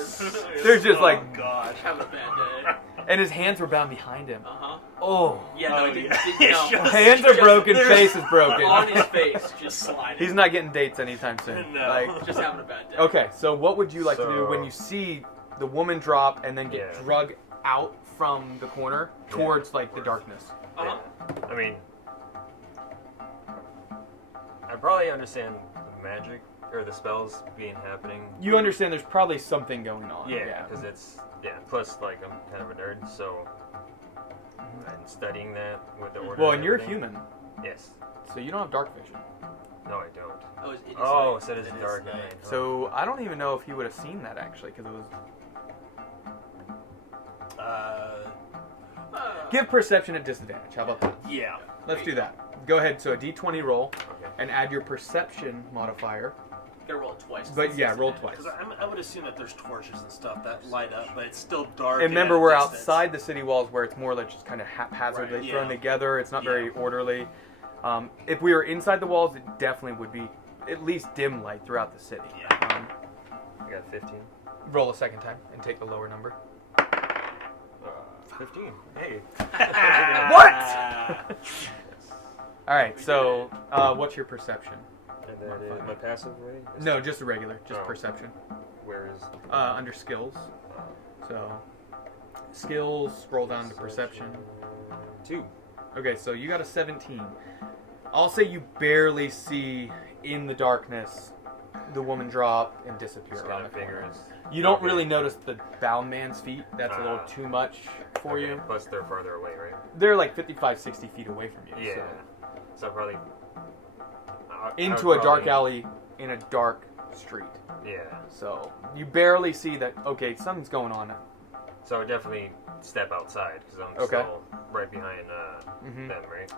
They're just like- Oh gosh. Having a bad day. And his hands were bound behind him. Uh-huh. Oh, Yeah, no, Oh, it didn't, yeah. didn't no. Just- hands are broken, there's- face is broken. On his face, just sliding. He's not getting dates anytime soon. No. Like, Just having a bad day. okay, so what would you like to do So- when you see the woman drop and then get Yeah. drug out from the corner towards like the darkness? Uh-huh. Yeah. I mean, I probably understand the magic or the spells being happening. You understand there's probably something going on. Yeah, because it's Plus, like I'm kind of a nerd, so I'm studying that with the order. Well, and you're everything. human, Yes. so you don't have dark vision. No, I don't. Oh, it is Oh, night. so it's It is dark night. night. So I don't even know if he would have seen that actually, because it was. Give perception at disadvantage. How about that? Yeah. Let's do that. Go ahead. So a D20 roll, Okay. and add your perception modifier. Gotta roll it twice. But yeah, roll twice. Because I would assume that there's torches and stuff that light up, but it's still dark. And remember, at a we're distance. outside the city walls where it's more like just kind of haphazardly Right, thrown yeah. together. It's not very Yeah. orderly. If we were inside the walls, it definitely would be at least dim light throughout the city. Yeah. I got 15. Roll a second time and take the lower number. 15. Hey. What? All right. So, what's your perception? And that is my passive, right? No, just a regular, just Oh. perception. Where is? Under skills. So, skills. Scroll down to perception. 2. Okay, so you got a 17. I'll say you barely see in the darkness the woman drop and disappear Just around kind the of corner. figures. You don't Okay. really notice the bound man's feet. That's a little Ah. too much for Okay, you. Plus they're farther away, right? They're like 55, 60 feet away from you. Yeah. So probably. I Into would a dark probably- alley in a dark street. Yeah. So you barely see that, okay, something's going on. So I would definitely step outside because I'm Okay. still right behind Mhm. them, right?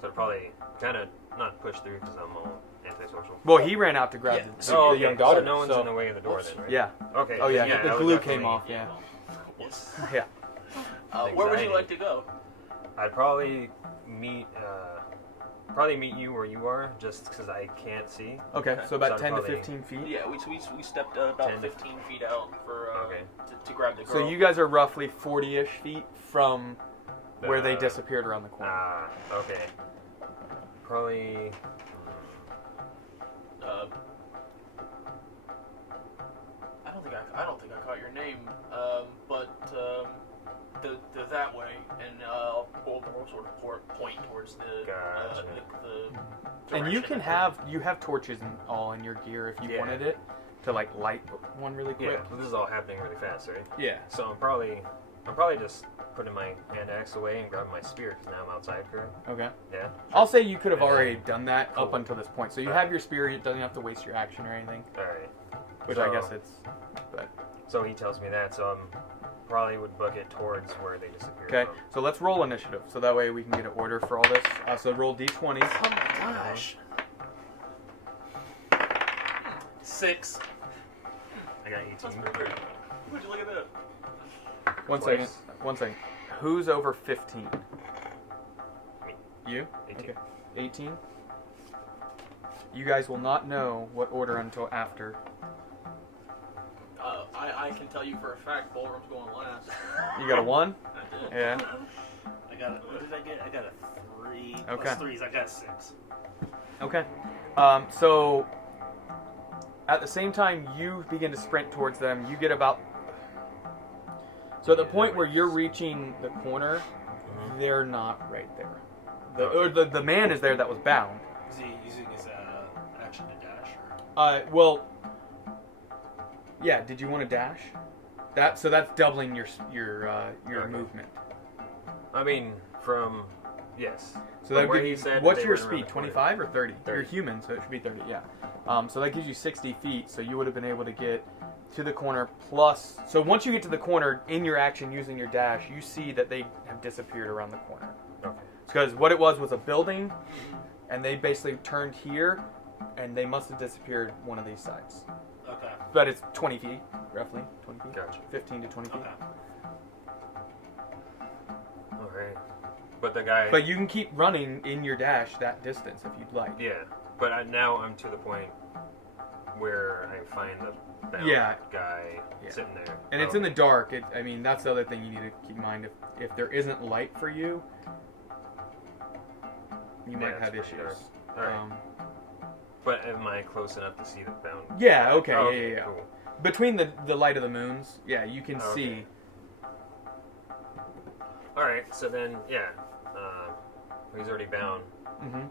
So I'd probably kind of not push through because I'm all antisocial. Well, he ran out to grab Yeah. the young daughter. So no one's so- in the way of the door then, right? Yeah. Okay. Oh, yeah. I the would glue definitely- came off, yeah. Yes. Yeah. Where would you Anxiety. like to go? I'd probably meet probably meet you where you are, just because I can't see. Okay, Okay. so about So 10 to probably- 15 feet. Yeah, we stepped about 10 to 15 feet out for Okay. to grab the girl. So you guys are roughly 40-ish feet from where they Uh, disappeared around the corner. Okay. Probably. I don't think I caught your name, but the that way, and we'll sort of point towards the Gotcha. the And you direction. can you have torches and all in your gear if you Yeah. wanted it to like light one really quick. Yeah, this is all happening really fast, right? Yeah. So I'm probably just putting my hand axe away and grabbing my spear because now I'm outside, correct? Okay. Yeah. I'll say you could have And then- already done that up Cool. until this point. So you Alright. have your spear. It doesn't have to waste your action or anything. All right. Which I So- guess it's. But So he tells me that, so I'm probably would book it towards where they disappeared. okay. from. So let's roll initiative. So that way we can get an order for all this. So roll d20. Oh my gosh! 6. I got That's 18. pretty good. Would you look at that? One Twice. second. One second. Who's over 15? Me. You? 18. Okay. 18. You guys will not know what order until after. I can tell you for a fact, Ballroom's going last. You got a 1? I did. Yeah. I got it. What did I get? I got a 3. Okay. Plus 3s. I got a 6. Okay. So at the same time you begin to sprint towards them, you get about. So at the point where you're reaching the corner, they're not right there. The man is there that was bound. Is he using his action to dash? Or? Well. Yeah. Did you want to dash? So that's doubling your Okay. movement. I mean, from yes. So From that where gives he you. said What's they your went around speed? the corner. 25 or 30? 30. You're human, so it should be 30. Yeah. So that gives you 60 feet. So you would have been able to get to the corner plus. So once you get to the corner in your action using your dash, you see that they have disappeared around the corner. Okay. Because what it was a building, and they basically turned here, and they must have disappeared one of these sides. Okay. But it's 20 feet, roughly 20 feet. Gotcha. 15 to 20 feet. Okay. All right. But the guy. But you can keep running in your dash that distance if you'd like. Yeah. But now I'm to the point where I find the bound Yeah. guy Yeah. sitting there. And it's in the dark. I mean, that's the other thing you need to keep in mind. If there isn't light for you, you Yeah, might it's have pretty issues. dark. All right. But am I close enough to see the bound? Yeah, okay, Oh, yeah. Cool. Between the light of the moons, yeah, you can Okay. see. All right. So then, yeah. He's already bound. Hmm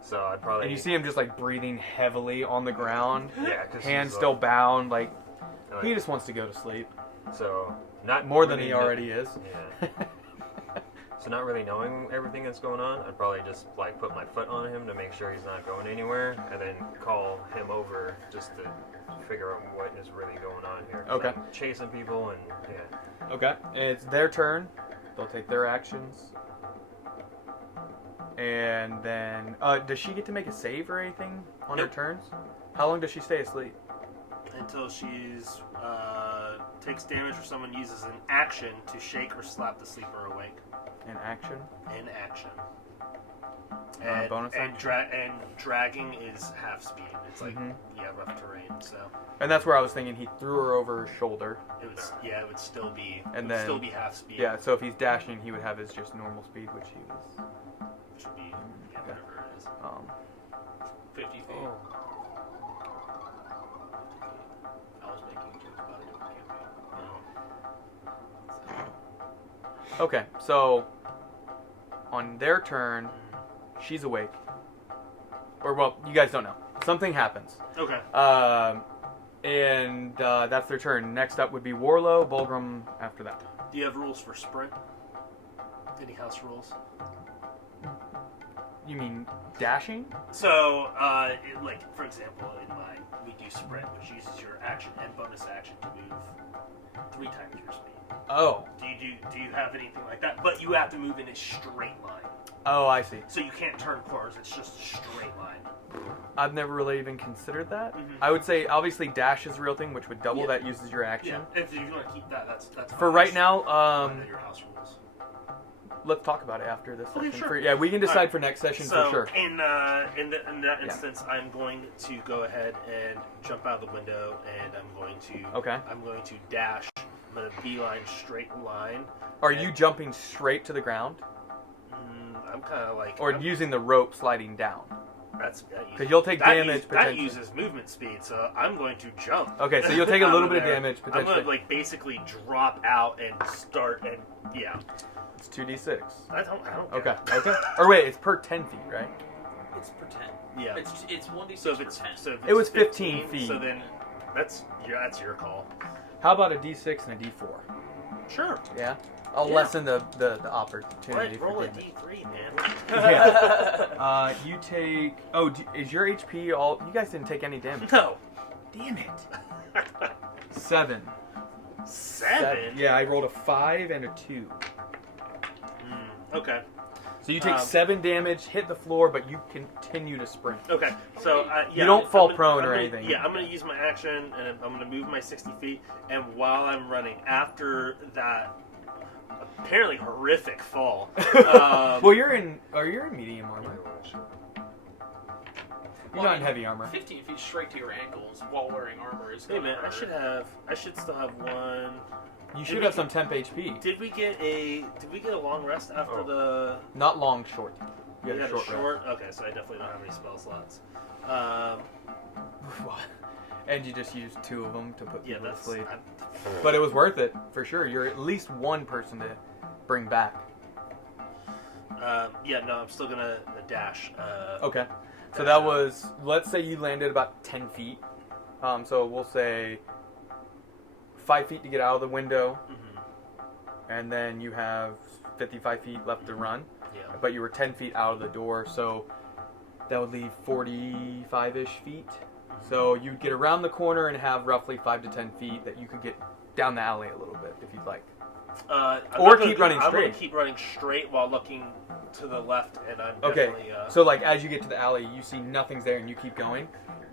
So I'd probably. And you see him just like breathing heavily on the ground, Yeah, because hands still bound, like like, he just wants to go to sleep. So not More than really he already is. Yeah. So not really knowing everything that's going on, I'd probably just like put my foot on him to make sure he's not going anywhere, and then call him over just to figure out what is really going on here. 'Cause Okay. I'm chasing people and yeah. Okay, it's their turn. They'll take their actions. And then, does she get to make a save or anything on her Nope. turns? How long does she stay asleep? Until she's takes damage or someone uses an action to shake or slap the sleeper awake. In action? In action. Bonus and, action? and dragging is half speed. It's like Mhm. rough terrain. So And that's where I was thinking he threw her over her shoulder. it would still be And it would then- still be half speed. Yeah, so if he's dashing, he would have his just normal speed, which he was. Which would be whatever it is. 50 feet. Oh. I was making jokes about a different campaign. Okay, so on their turn, she's awake. Or, well, you guys don't know. Something happens. Okay. And that's their turn. Next up would be Warlow, Bulgrim after that. Do you have rules for sprint? Any house rules? You mean dashing? So, like for example, in mine, we do sprint, which uses your action and bonus action to move 3 times your speed. Oh. Do you have anything like that? But you have to move in a straight line, Oh, I see. so you can't turn corners. It's just a straight line. I've never really even considered that. Mhm. I would say, obviously, dash is a real thing, which would double Yeah. that uses your action. Yeah. If you want to keep that, that's For fine. right now, Fine, your house rules. let's talk about it after this Okay, session. sure. Yeah, we can decide Alright. for next session So for sure. in that instance, I'm going to go ahead and jump out of the window, and I'm going to dash. I'm going to beeline straight line. Are you jumping straight to the ground, I'm kind of like. or using the rope sliding down? Because you'll take damage That potentially. uses movement speed, so I'm going to jump. Okay, so you'll take a little bit of gonna- damage I'm potentially. going to like basically drop out and start and yeah. It's 2d6. I don't Okay. care. Okay. Or wait, it's per 10 feet, right? It's per 10. Yeah. It's 1d6 So if per it's 10. so if It was it's 15 feet. So then that's your call. How about a d6 and a d4? Sure. Yeah. I'll Yeah. lessen the opportunity Roll for a damage. D3, man. Yeah. You take. Oh, is your HP all? You guys didn't take any damage. No. Damn it. 7. 7? Yeah, I rolled a 5 and a 2. Okay. So you take 7 damage, hit the floor, but you continue to sprint. Okay. So yeah, You don't fall prone I'm or gonna- anything. Yeah, I'm going to use my action, and I'm going to move my 60 feet. And while I'm running after that apparently horrific fall, Well, you're in medium armor. You're not in heavy armor. 15 feet straight to your ankles while wearing armor is hey gonna man, hurt. I should still have one. You should have some temp HP. Did we get a long rest after the? Not long, short. You We had had a short rest. Okay, so I definitely don't have any spell slots. And you just used 2 of them to put Yeah, people to that's. sleep. But it was worth it, for sure. You're at least one person to bring back. Yeah, no, I'm still gonna dash. Okay. So that was, let's say you landed about 10 feet. So we'll say 5 feet to get out of the window. And then you have 55 feet left to run. Yeah. But you were 10 feet out of the door, so that would leave 45-ish feet. So you'd get around the corner and have roughly 5 to 10 feet that you could get down the alley a little bit if you'd like. Or keep running I'm straight. gonna keep running straight while looking to the left, and I'm Okay. definitely. So like as you get to the alley, you see nothing's there and you keep going.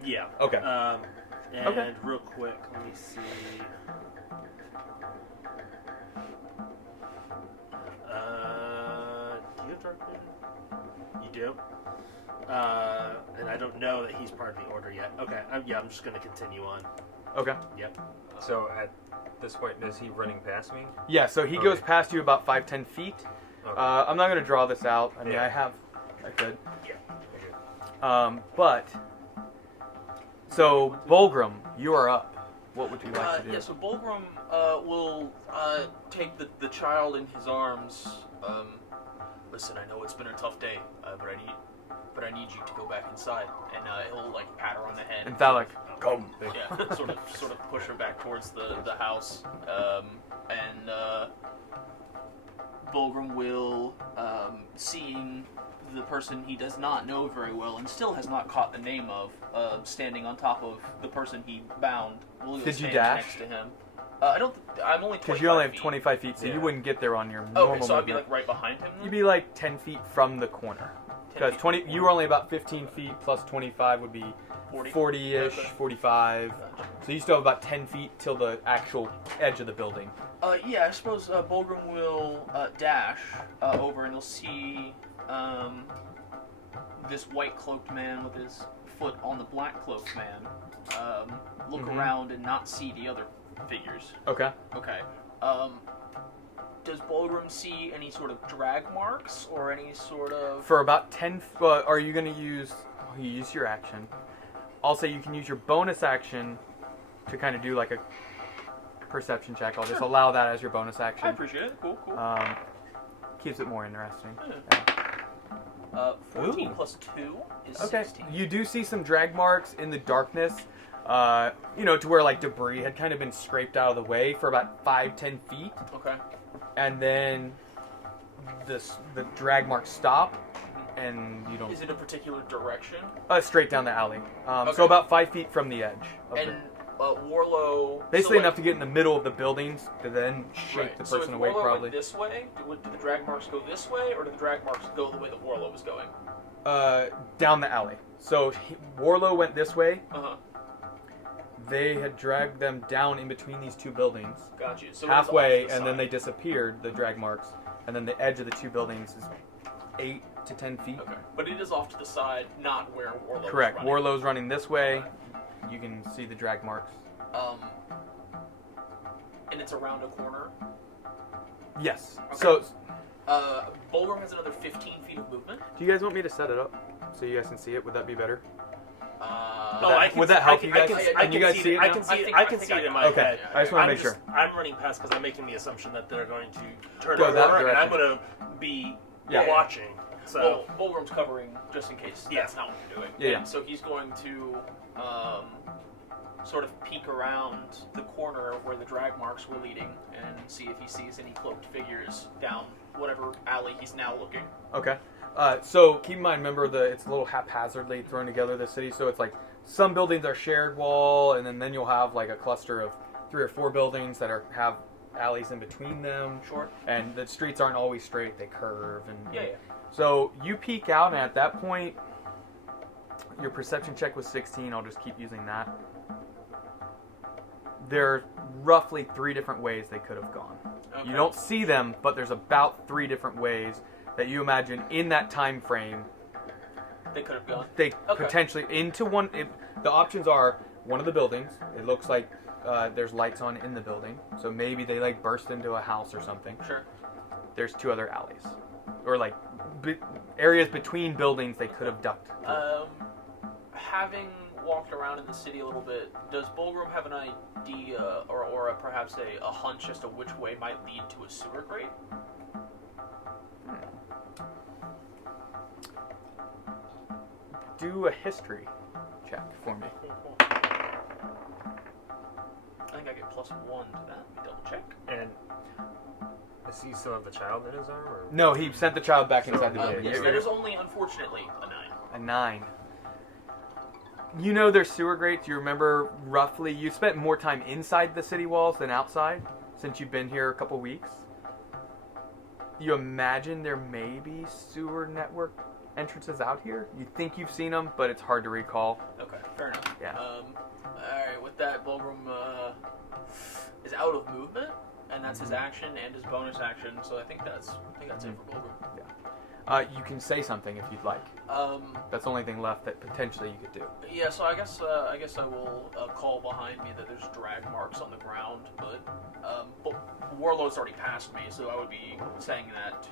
Yeah. Okay. And Okay. real quick, let me see. Do you have dark vision? You do? And I don't know that he's part of the order yet. Okay, I'm just going to continue on. Okay. Yep. So at this point, is he running past me? Yeah, so he Okay. goes past you about 5-10 feet. Okay. I'm not going to draw this out. I mean, Yeah. I could. Yeah. But, so, Bulgrim, you are up. What would you like to do? Yeah, so Bulgrim will take the child in his arms. Listen, I know it's been a tough day, but I need you to go back inside. And he'll like pat her on the head. And Thalik, come. Yeah, sort of push her back towards the house. And Bulgrim will, seeing the person he does not know very well and still has not caught the name of, standing on top of the person he bound, will go Did you stand dash? next to him. I'm only 25 Because you only have feet. 25 feet, so Yeah. you wouldn't get there on your normal Okay, so I'd be movement. like right behind him then? You'd be like 10 feet from the corner. 10 Because feet 20, from the you were only about 15 feet plus 25 would be 40? 40-ish, Okay. 45. Gotcha. So you still have about 10 feet till the actual edge of the building. Yeah, I suppose Bulgrim will dash over and you'll see this white cloaked man with his foot on the black cloaked man look Mhm. around and not see the other figures. Okay. Okay. Does Bulgrim see any sort of drag marks or any sort of... For about 10, are you going to use, you use your action. I'll say you can use your bonus action to kind of do like a perception check. I'll just Sure. allow that as your bonus action. I appreciate it. Cool, cool. Keeps it more interesting. Yeah. 14 Ooh. plus 2 is Okay. 16. You do see some drag marks in the darkness, to where like debris had kind of been scraped out of the way for about 5-10 feet, Okay. and then the drag marks stop, and you don't. Is it a particular direction? Straight down the alley. Okay. So about 5 feet from the edge. Of And the, Warlow... basically so, enough to get in the middle of the buildings to then shake right. the So person if away. Warlow Probably went this way, do the drag marks go this way, or do the drag marks go the way that Warlow was going? down the alley. So Warlow went this way. Uh-huh. they had dragged them down in between these two buildings, Got you. So halfway, it's off to the and then side. they disappeared, the drag marks, and then the edge of the two buildings is 8 to 10 feet. Okay, but it is off to the side, not where Warlow. Correct. Is running. Warlow's running this way. You can see the drag marks. And it's around a corner. Yes. Okay. So, Bulgrim has another 15 feet of movement. do you guys want me to set it up so you guys can see it? Would that be better? Would that help you guys? Can you guys see it I now? can see it. I I can think see I it in got my it. Okay. head. I just want to make sure. I'm running past because I'm making the assumption that they're going to turn Go that over, and I'm direction. going to be Yeah. watching. So Well, Bulgrim's covering just in case that's not what you're doing. Yeah. And so he's going to sort of peek around the corner where the drag marks were leading and see if he sees any cloaked figures down whatever alley he's now looking. Okay. So keep in mind, remember it's a little haphazardly thrown together, the city. So it's like some buildings are shared wall, and then you'll have like a cluster of 3 or 4 buildings that have alleys in between them. Sure. And the streets aren't always straight; they curve. And Yeah. So you peek out, and at that point, your perception check was 16. I'll just keep using that. There are roughly 3 different ways they could have gone. Okay. You don't see them, but there's about 3 different ways that you imagine in that time frame They could have gone. they Okay. potentially into one. The options are one of the buildings. It looks like there's lights on in the building, so maybe they like burst into a house or something. Sure. There's 2 other alleys, or like areas between buildings they could have ducked. Having walked around in the city a little bit, does Bulgrim have an idea, or perhaps a hunch as to which way might lead to a sewer grate? Do a history check for me. I think I get +1 to that. Let me double check. And does he still have the child in his arm? Or? No, he sent the child back inside the building. Yes, that is only, unfortunately, a 9. A 9. You know there's sewer grates. You remember roughly. You spent more time inside the city walls than outside since you've been here a couple weeks. You imagine there may be sewer network entrances out here. You think you've seen them, but it's hard to recall. Okay, fair enough. Yeah. Alright, with that, Bulgrim is out of movement, and that's his action and his bonus action, so I think that's it for Bulgrim. You can say something if you'd like. That's the only thing left that potentially you could do. Yeah, so I guess I will call behind me that there's drag marks on the ground, but Warlow's already passed me, so I would be saying that to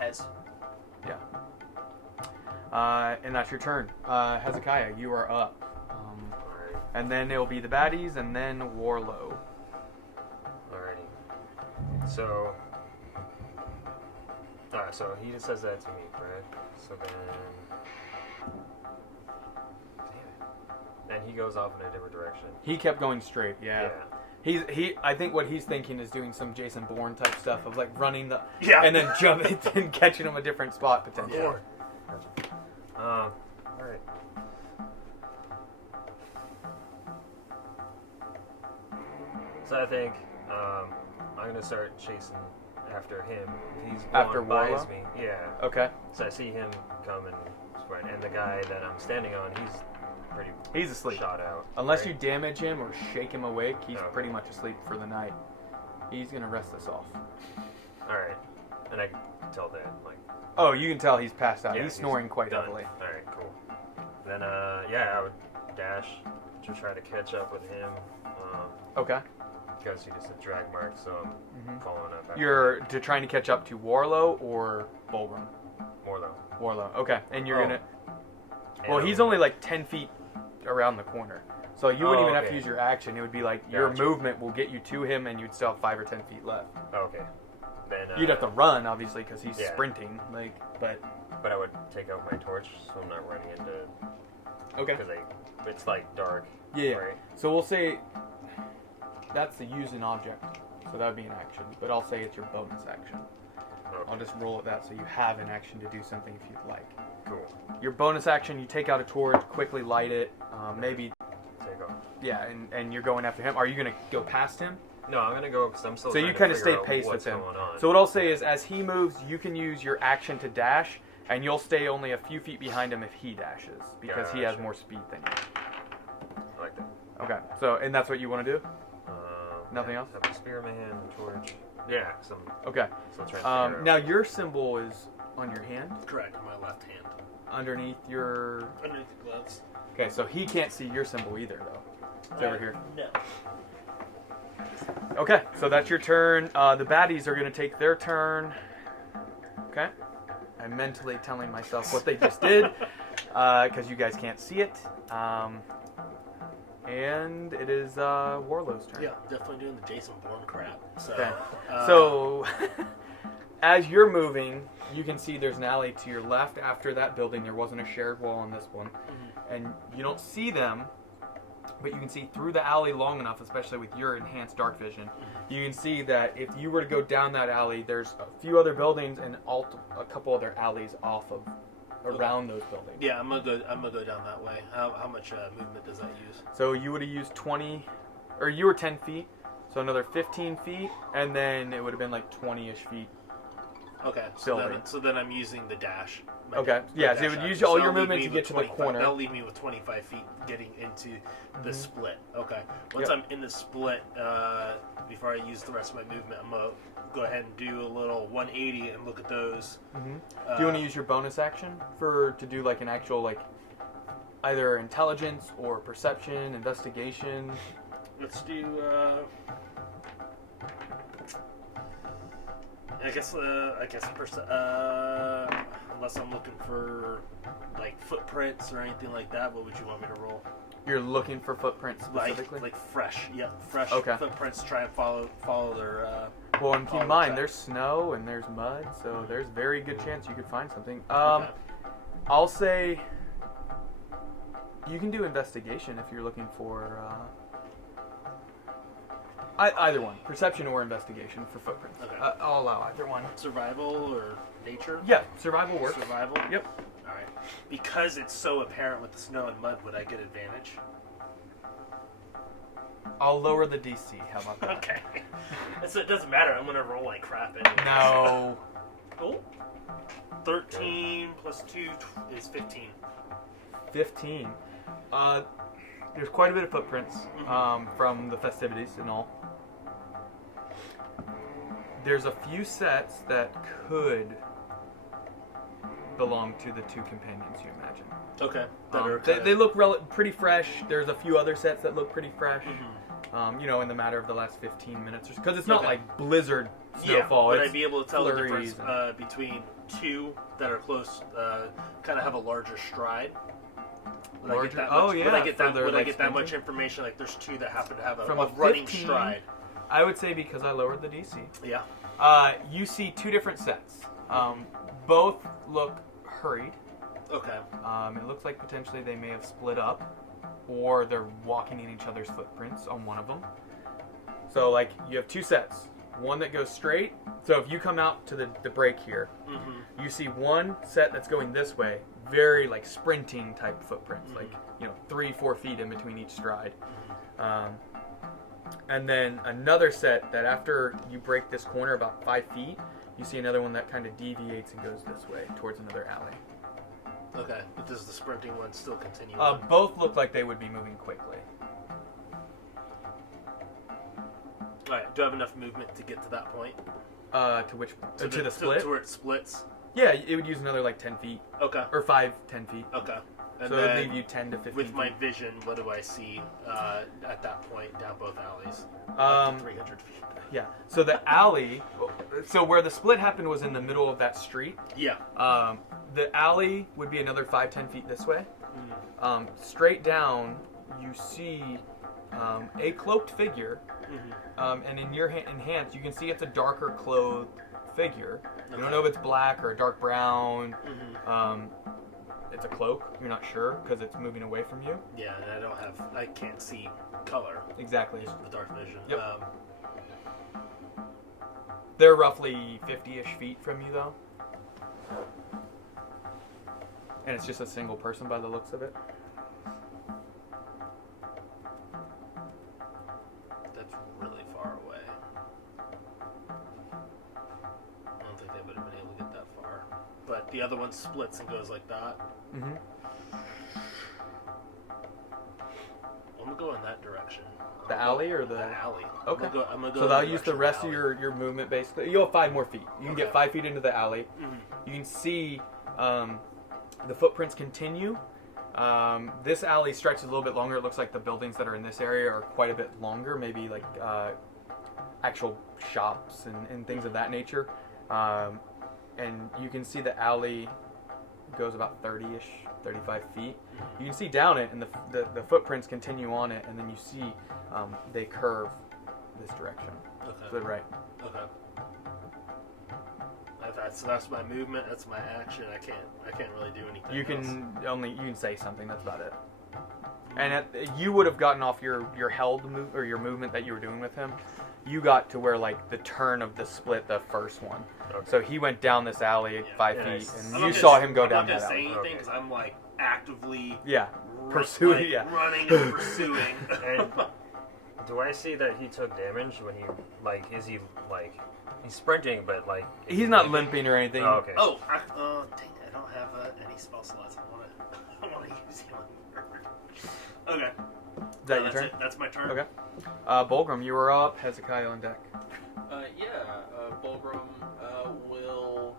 Hez. Yeah. And that's your turn. Hezakya, you are up. Alright. And then it'll be the baddies, and then Warlow. Alrighty. So. Alright, so he just says that to me, right? So then. Damn it. Then he goes off in a different direction. He kept going straight, yeah. I think what he's thinking is doing some Jason Bourne type stuff of like running and then jumping and catching him a different spot potentially. Yeah. Alright. So I think I'm gonna start chasing after him. He's After going by Warlow? me. Yeah. Okay. So I see him coming, and the guy that I'm standing on, he's pretty He's asleep. shot out. Unless right? you damage him or shake him awake, he's Okay. pretty much asleep for the night. He's gonna rest us off. Alright. And I can tell that, like. Oh, you can tell he's passed out. Yeah, he's snoring quite done. heavily. Alright, cool. Then, I would dash to try to catch up with him. Okay. Because he just a drag mark, so I'm following up. You're trying to catch up to Warlow or Bulgrim? Warlow. Warlow. Okay. And you're Oh. gonna. Well, he's only like 10 feet around the corner. So you wouldn't even have to okay. use your action. It would be like your Gotcha. movement will get you to him and you'd still have 5 or 10 feet left. Okay. Then, You'd have to run, obviously, because he's yeah. sprinting. But But I would take out my torch, so I'm not running into. okay. Because it's like dark. Yeah. Right? So we'll say that's the use an object. So that would be an action. But I'll say it's your bonus action. Okay. I'll just roll at that so you have an action to do something if you'd like. Cool. Your bonus action, you take out a torch, quickly light it, maybe, Take off. yeah, and you're going after him. Are you going to go past him? No, I'm gonna go because I'm still. So you trying to kind of figure stay out pace what's with him. going on. So what I'll say is, as he moves, you can use your action to dash, and you'll stay only a few feet behind him if he dashes, because he has Gotcha. more speed than you. I like that. Okay, so, and that's what you want to do? Nothing yeah, else? Have a spear in my hand, a torch. Yeah, some. Okay. So I'm trying to figure out. Now, your symbol is on your hand, Correct, my left hand. underneath your... Underneath the gloves. Okay, so he can't see your symbol either, though. It's over here. No. Okay, so that's your turn. The baddies are going to take their turn. Okay. I'm mentally telling myself what they just did, because you guys can't see it. And it is Warlow's turn. Yeah, definitely doing the Jason Bourne crap. So, Okay. So, as you're moving, you can see there's an alley to your left. After that building, there wasn't a shared wall on this one. And you don't see them, but you can see through the alley long enough, especially with your enhanced dark vision. You can see that if you were to go down that alley, there's a few other buildings and a couple other alleys off of around those buildings. yeah, I'm gonna go down that way. How much movement does that use? So you would have used 20, or you were 10 feet, so another 15 feet, and then it would have been like 20-ish feet. Okay, Silvery. so then I'm using the dash. Okay, yeah, so it would use all your movement to get to the corner. That'll leave me with 25 feet getting into the split. Okay, once Yep. I'm in the split, before I use the rest of my movement, I'm gonna go ahead and do a little 180 and look at those. Do you want to use your bonus action to do like an actual like either intelligence or perception, investigation? Let's do. I guess unless I'm looking for like footprints or anything like that, what would you want me to roll? You're looking for footprints specifically? Like fresh, yeah, fresh Okay. footprints. Try and follow their. Well, and keep follow in mind, the there's snow and there's mud, so there's very good chance you could find something. Okay. I'll say you can do investigation if you're looking for either one, perception or investigation for footprints. Okay. I'll allow either one. Survival or nature? Yeah, survival works. Survival? Yep. Alright. Because it's so apparent with the snow and mud, would I get advantage? I'll lower the DC. How about that? Okay. So it doesn't matter. I'm going to roll like crap anyway. No. Cool. 13 plus 2 is 15. 15. There's quite a bit of footprints from the festivities and all. There's a few sets that could belong to the two companions, you imagine. Okay. They look pretty fresh. There's a few other sets that look pretty fresh. In the matter of the last 15 minutes or so. Because it's not like blizzard snowfall. Would it's I be able to tell the flurries difference between two that are close, kind of have a larger stride? Would I get that much, Oh, yeah, Would I get that, for their, would I like, get that much sprinting? information? Like there's two that happen to have From a a running 15, stride. I would say because I lowered the DC. Yeah. You see two different sets. Both look hurried. Okay. It looks like potentially they may have split up, or they're walking in each other's footprints on one of them. So, like, you have two sets. One that goes straight. So if you come out to the break here, you see one set that's going this way, very, like, sprinting type footprints, like, 3-4 feet in between each stride. And then another set that after you break this corner about 5 feet, you see another one that kind of deviates and goes this way towards another alley. Okay. But does the sprinting one still continue? Both look like they would be moving quickly. Alright, do I have enough movement to get to that point? To which to the split? To where it splits? Yeah, it would use another like 10 feet. Okay. Or 5, 10 feet. Okay. And So it would then leave you 10 to 15 with my feet. vision, what do I see at that point down both alleys? Up to 300 feet. Yeah. So the alley, so where the split happened was in the middle of that street. Yeah. The alley would be another 5-10 feet this way. Straight down, you see a cloaked figure, and in your enhanced, you can see it's a darker clothed figure. You don't know if it's black or a dark brown. It's a cloak. You're not sure because it's moving away from you. Yeah, and I can't see color. Exactly. Just with the dark vision. Yep. They're roughly 50-ish feet from you, though. And it's just a single person by the looks of it. That's really far away. I don't think they would have been able to get that far. but the other one splits and goes like that. Mm-hmm. I'm gonna go in that direction. The alley or the alley? Okay. I'm gonna go So in that'll the use the direction rest the of alley. your movement basically. You'll have 5 more feet. You can get Okay. 5 feet into the alley. Mhm. You can see the footprints continue. This alley stretches a little bit longer. It looks like the buildings that are in this area are quite a bit longer, maybe like actual shops and things of that nature. And you can see the alley goes about 30-ish, 35 feet. You can see down it, and the footprints continue on it, and then you see they curve this direction. Okay. To the right. Okay. That's my movement. That's my action. I can't really do anything. You else. you can say something. That's about it. And you would have gotten off your held move or your movement that you were doing with him. You got to where like the turn of the split, the first one. Okay. So he went down this alley 5 Yeah, feet, I'm and I'm you not saw gonna- him go I'm down not that gonna say alley. anything because I'm like actively Yeah, pursuing. like, Yeah. running and pursuing. And do I see that he took damage when he is he like he's sprinting but like is He's he not limping or anything. Oh, okay. Oh, dang it, I don't have any spell slots. I want to use healing word. Okay. Is that your that's turn? it. That's my turn. Okay. Bulgrim, you were up. Hezekiah on deck. Bulgrim will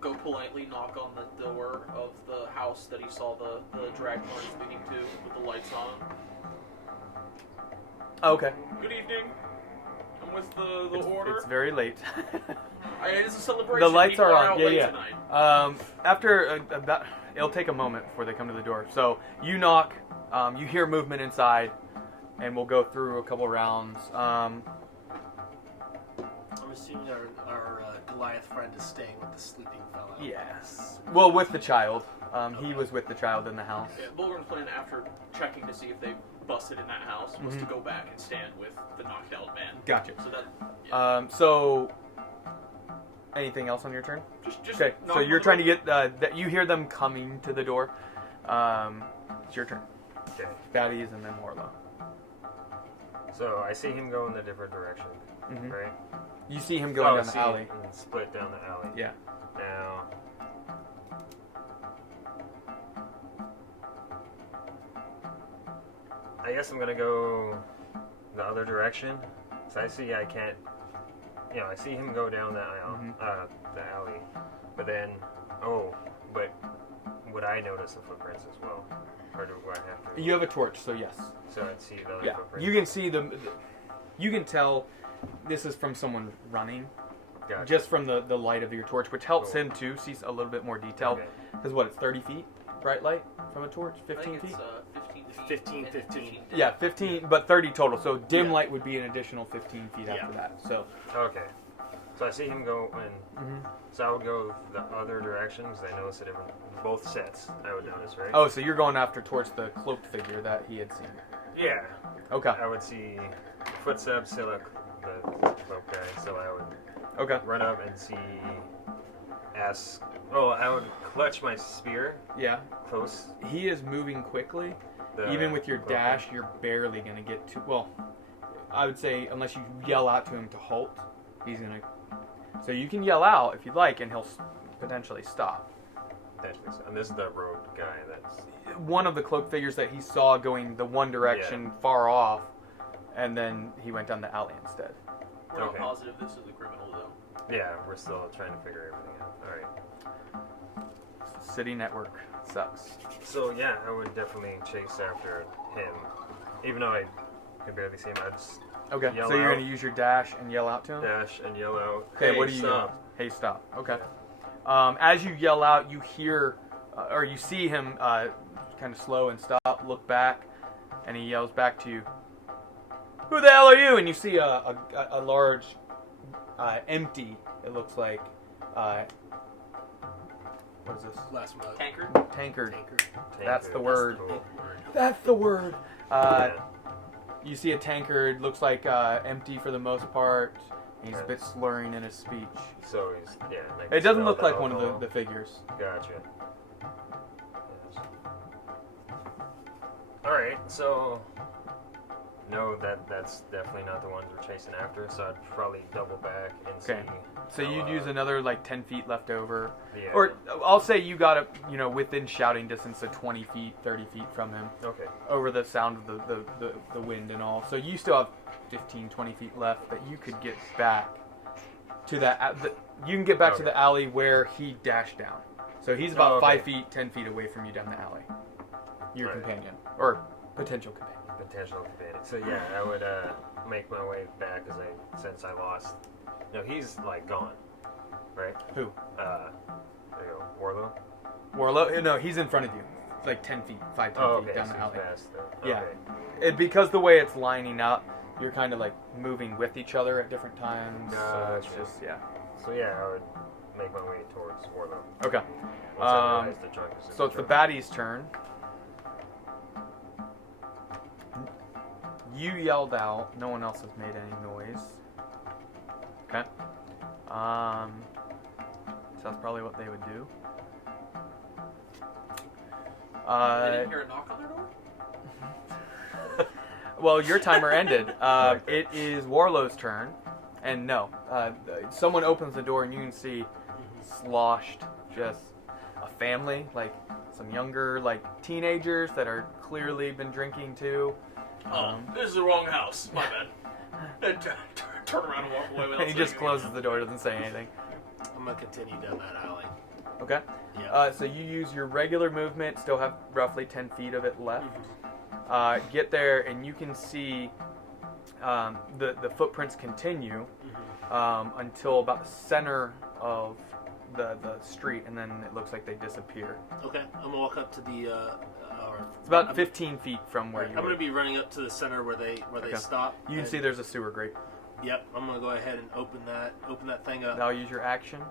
go politely knock on the door of the house that he saw the drag marks leading to with the lights on. Okay. Good evening. I'm with the order. It's very late. It's a celebration. The lights People are on. out Yeah, late yeah. tonight. After about, it'll take a moment before they come to the door. So you knock. You hear movement inside, and we'll go through a couple rounds. I'm assuming our Goliath friend is staying with the sleeping fellow. Yes. Well, with the child. He was with the child in the house. Yeah, Bulgrim's plan after checking to see if they busted in that house was to go back and stand with the knocked out man. Gotcha. So that. So, anything else on your turn? Just Okay. knock So on you're the trying to door. get that. You hear them coming to the door. It's your turn. Okay. Baddies and then Warlow. So I see him go in the different direction, Mhm. right? You see him going down see the alley. him and split down the alley. Yeah. Now, I guess I'm gonna go the other direction. So I see I can't. I see him go down the aisle, the alley, but then, but would I notice the footprints as well, or do I have to? You have a torch, so yes. So I'd see the other Yeah. footprints. You can see them. You can tell this is from someone running, Gotcha. just from the light of your torch, which helps Cool. him too see a little bit more detail. Okay. Because what, it's 30 feet bright light from a torch, I 15 think feet. it's 15. 15. Yeah, 15, but 30 total. So dim Yeah. light would be an additional 15 feet after Yeah. that. So. Okay. So I see him go in. So I would go the other direction because I noticed a different. Both sets I would notice, right? Oh, so you're going after towards the cloaked figure that he had seen. Yeah. Okay. I would see footsteps, still the cloak guy, so I would Okay. run up and see. I would clutch my spear Yeah. close. He is moving quickly. The Even with your cloak dash, you're barely going to get to. Well, I would say unless you yell out to him to halt, he's going to. So you can yell out if you'd like, and he'll potentially stop. And this is the rogue guy that's. One of the cloaked figures that he saw going the one direction far off, and then he went down the alley instead. We're not Okay. positive this is a criminal though. Yeah, we're still trying to figure everything out. Alright. City network sucks. So yeah, I would definitely chase after him. Even though I could barely see him, I'd just Okay, Yell so you're out. going to use your dash and yell out to him? dash and yell out, Okay, hey, what do you stop. yell? Hey, stop. Okay. As you yell out, you hear, or you see him kind of slow and stop, look back, and he yells back to you, "Who the hell are you?" And you see a large, empty, it looks like, what is this? Last mug. Tankard. Tankard. Tankard. That's the word. Cool. That's the word. Yeah. You see a tankard, looks like empty for the most part. He's a bit slurring in his speech. So he's like It doesn't smell look the like one of alcohol. the figures. Gotcha. Yes. All right, so know that that's definitely not the ones we're chasing after, so I'd probably double back and see. Okay. So you'd use another like 10 feet left over. Yeah. Or I'll say you got it, within shouting distance of 20 feet, 30 feet from him. Okay. Over the sound of the wind and all. So you still have 15, 20 feet left that you could get back to that. You can get back to the alley where he dashed down. So he's about 5 feet, 10 feet away from you down the alley. Your companion. Or potential companion. Potential companion. So yeah, I would make my way back since I lost. No, he's like gone, right? Who? There you go. Warlow? Warlow? No, he's in front of you. It's like 10 feet, 5, 10 feet down so the alley. Fast, Yeah. Because the way it's lining up, you're kind of like moving with each other at different times. So it's Gotcha. just, yeah. So yeah, I would make my way towards Warlow. Okay. Once I realize the trunk is in So it's the trunk. baddie's turn. You yelled out. No one else has made any noise. Okay. So that's probably what they would do. I didn't hear a knock on their door? Well, your timer ended. It is Warlow's turn. And no, someone opens the door and you can see sloshed, just a family, like some younger, like teenagers that are clearly been drinking too. This is the wrong house. My bad. Turn around and walk away without And he just saying closes anything. the door, doesn't say anything. I'm gonna continue down that alley. Okay. Yeah. So you use your regular movement, still have roughly 10 feet of it left. Mm-hmm. Get there, and you can see the footprints continue until about the center of the street, and then it looks like they disappear. Okay, I'm gonna walk up to the. It's about 15 feet from where I'm you gonna were. be running up to the center where they stop. You can and- see there's a sewer grate. Yep, I'm gonna go ahead and open that thing up. Now use your action,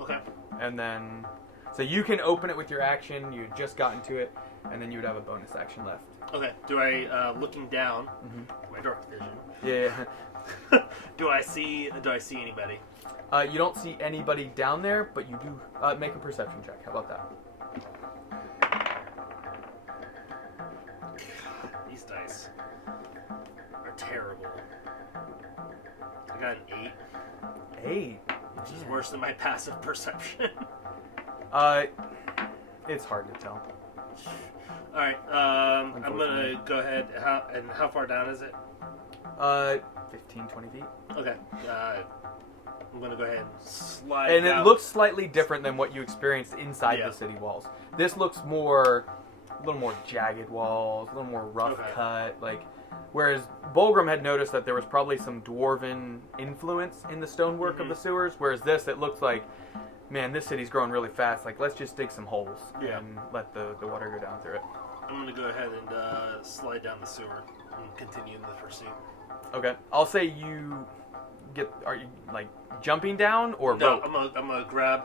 Okay. and then so you can open it with your action. You had just gotten to it, and then you would have a bonus action left. Okay. Do I looking down my dark vision? Yeah. Do I see anybody? You don't see anybody down there, but you do make a perception check. How about that? These dice are terrible. I got an 8, 8. which is worse than my passive perception. It's hard to tell. All right. I'm gonna go ahead. How far down is it? 15, 20 feet. Okay. I'm gonna go ahead and slide. And down. it looks slightly different than what you experienced inside Yeah. the city walls. This looks a little more jagged walls, a little more rough Okay. cut. Whereas Bulgrim had noticed that there was probably some dwarven influence in the stonework of the sewers, whereas it looks like, man, this city's growing really fast. Let's just dig some holes and let the water go down through it. I'm gonna go ahead and slide down the sewer and continue in the pursuit. Okay. I'll say you are you jumping down or No, rope? I'm gonna grab.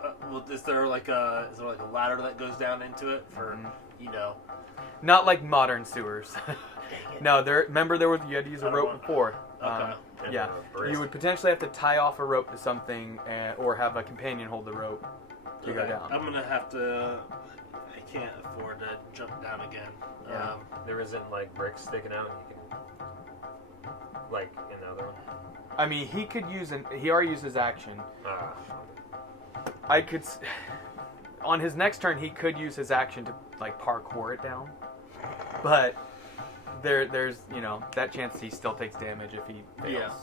Is there like a ladder that goes down into it for Not like modern sewers. No, remember you had to use a I don't rope want- before. Okay. Yeah, you would potentially have to tie off a rope to something, or have a companion hold the rope to go Okay. down. I'm gonna have to. I can't afford to jump down again. Yeah. There isn't bricks sticking out. You can another one. I mean, he could he already used his action. On his next turn, he could use his action to parkour it down, but there's that chance he still takes damage if he fails.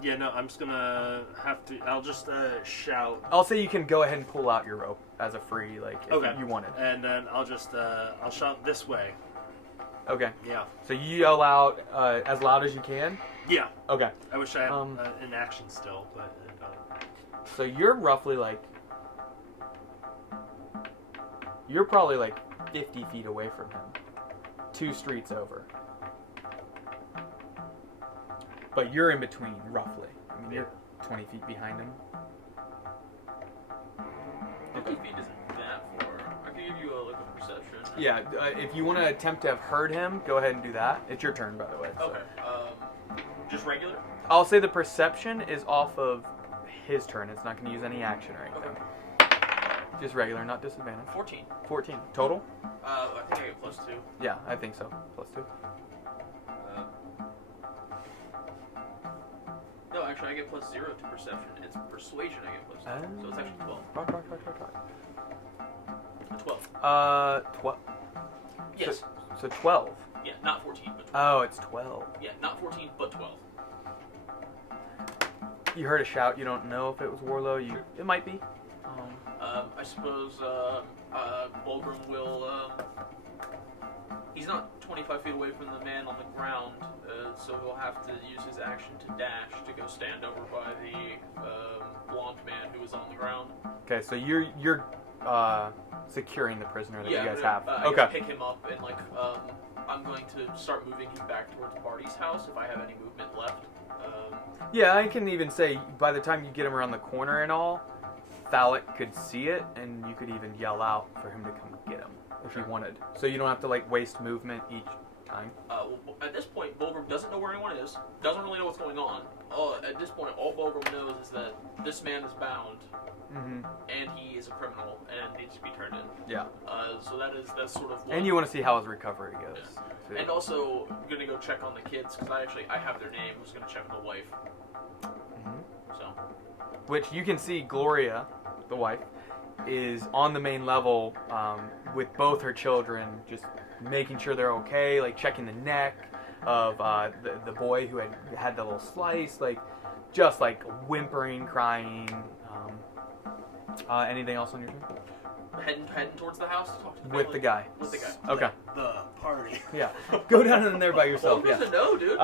Yeah. No, I'm just gonna have to. I'll just shout. I'll say you can go ahead and pull out your rope as a free, if you wanted. And then I'll just I'll shout this way. Okay. Yeah. So you yell out as loud as you can. Yeah. Okay. I wish I had an action still, but I don't. So you're roughly you're probably 50 feet away from him. 2 streets over. But you're in between, roughly. I mean, you're 20 feet behind him. 50 feet isn't that far. I can give you a perception. Yeah, if you want to attempt to have heard him, go ahead and do that. It's your turn, by the way. So. Okay. Just regular? I'll say the perception is off of his turn. It's not going to use any action or anything. Okay. Just regular, not disadvantage. 14. 14. Total? I think I get +2. Yeah, I think so. +2. I get +0 to perception. It's persuasion I get +2. So it's actually 12. A 12. 12. Yes. So 12. Yeah, not 14, but 12. Oh, it's 12. Yeah, not 14, but 12. You heard a shout. You don't know if it was Warlow. It might be. I suppose Bulgrim will. He's not 25 feet away from the man on the ground, so he'll have to use his action to dash to go stand over by the blonde man who is on the ground. Okay, so you're securing the prisoner that you guys have. I Okay. pick him up and I'm going to start moving him back towards Barty's house if I have any movement left. Yeah, I can even say by the time you get him around the corner and all, Thalic could see it, and you could even yell out for him to come get him if you wanted. So you don't have to waste movement each time. Well, at this point, Bulgrim doesn't know where anyone is. Doesn't really know what's going on. At this point, all Bulgrim knows is that this man is bound, and he is a criminal and needs to be turned in. Yeah. So that's sort of. And you want to see how his recovery goes. Yeah. And also, I'm gonna go check on the kids because I have their name. I was gonna check on the wife. So. Which you can see Gloria, the wife, is on the main level with both her children, just making sure they're okay, checking the neck of the boy who had the little slice, just whimpering, crying. Anything else on your turn? Heading towards the house to talk to the With family. the guy. With the guy. Okay. The party. Yeah. Go down in there by yourself. Well, Yeah. No, dude.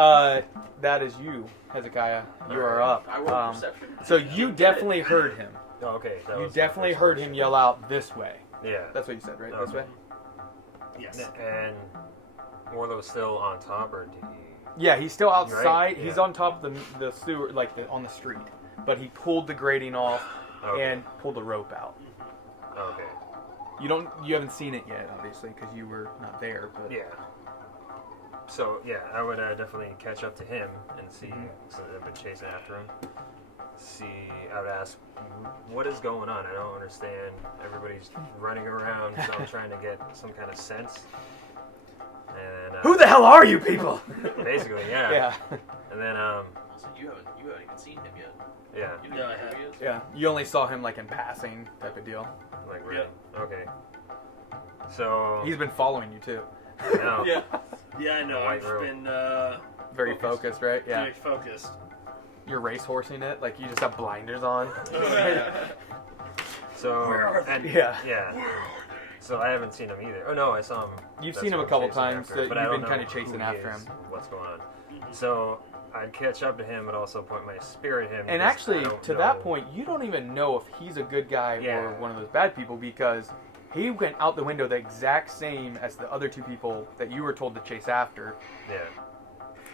That is you, Hezekiah. You are up. I rolled perception. So you definitely heard him. Oh, okay. That You was definitely the first heard question. him yell out this way. Yeah. That's what you said, right? Okay. This way? Yes. And Warlow's still on top, or did he? Yeah, he's still outside. Right? He's Yeah. on top of the sewer, on the street. But he pulled the grating off and pulled the rope out. Okay. You haven't seen it yet, obviously, because you were not there. But Yeah. So yeah, I would definitely catch up to him and see. So I've been chasing after him. I would ask, what is going on? I don't understand. Everybody's running around, so I'm trying to get some kind of sense. And who the hell are you people? Basically, yeah. Yeah. And then Also, you haven't even seen him yet. yeah, You know No, I who he is? Yeah. You only saw him in passing type of deal. really. Okay. So He's been following you too. now, Yeah. Yeah, I know. White I've robe. been Very focused, right? Yeah. very focused. You're racehorsing it, you just have blinders on. so Yeah. yeah. So I haven't seen him either. Oh no, I saw him. You've That's seen him a what I'm couple chasing times, after, that but you've I don't been kinda know chasing who after he is, him. What's going on? So I'd catch up to him, but also point my spear at him. And because actually, I don't to know. that point, you don't even know if he's a good guy or Yeah. one of those bad people, because he went out the window the exact same as the other two people that you were told to chase after. Yeah.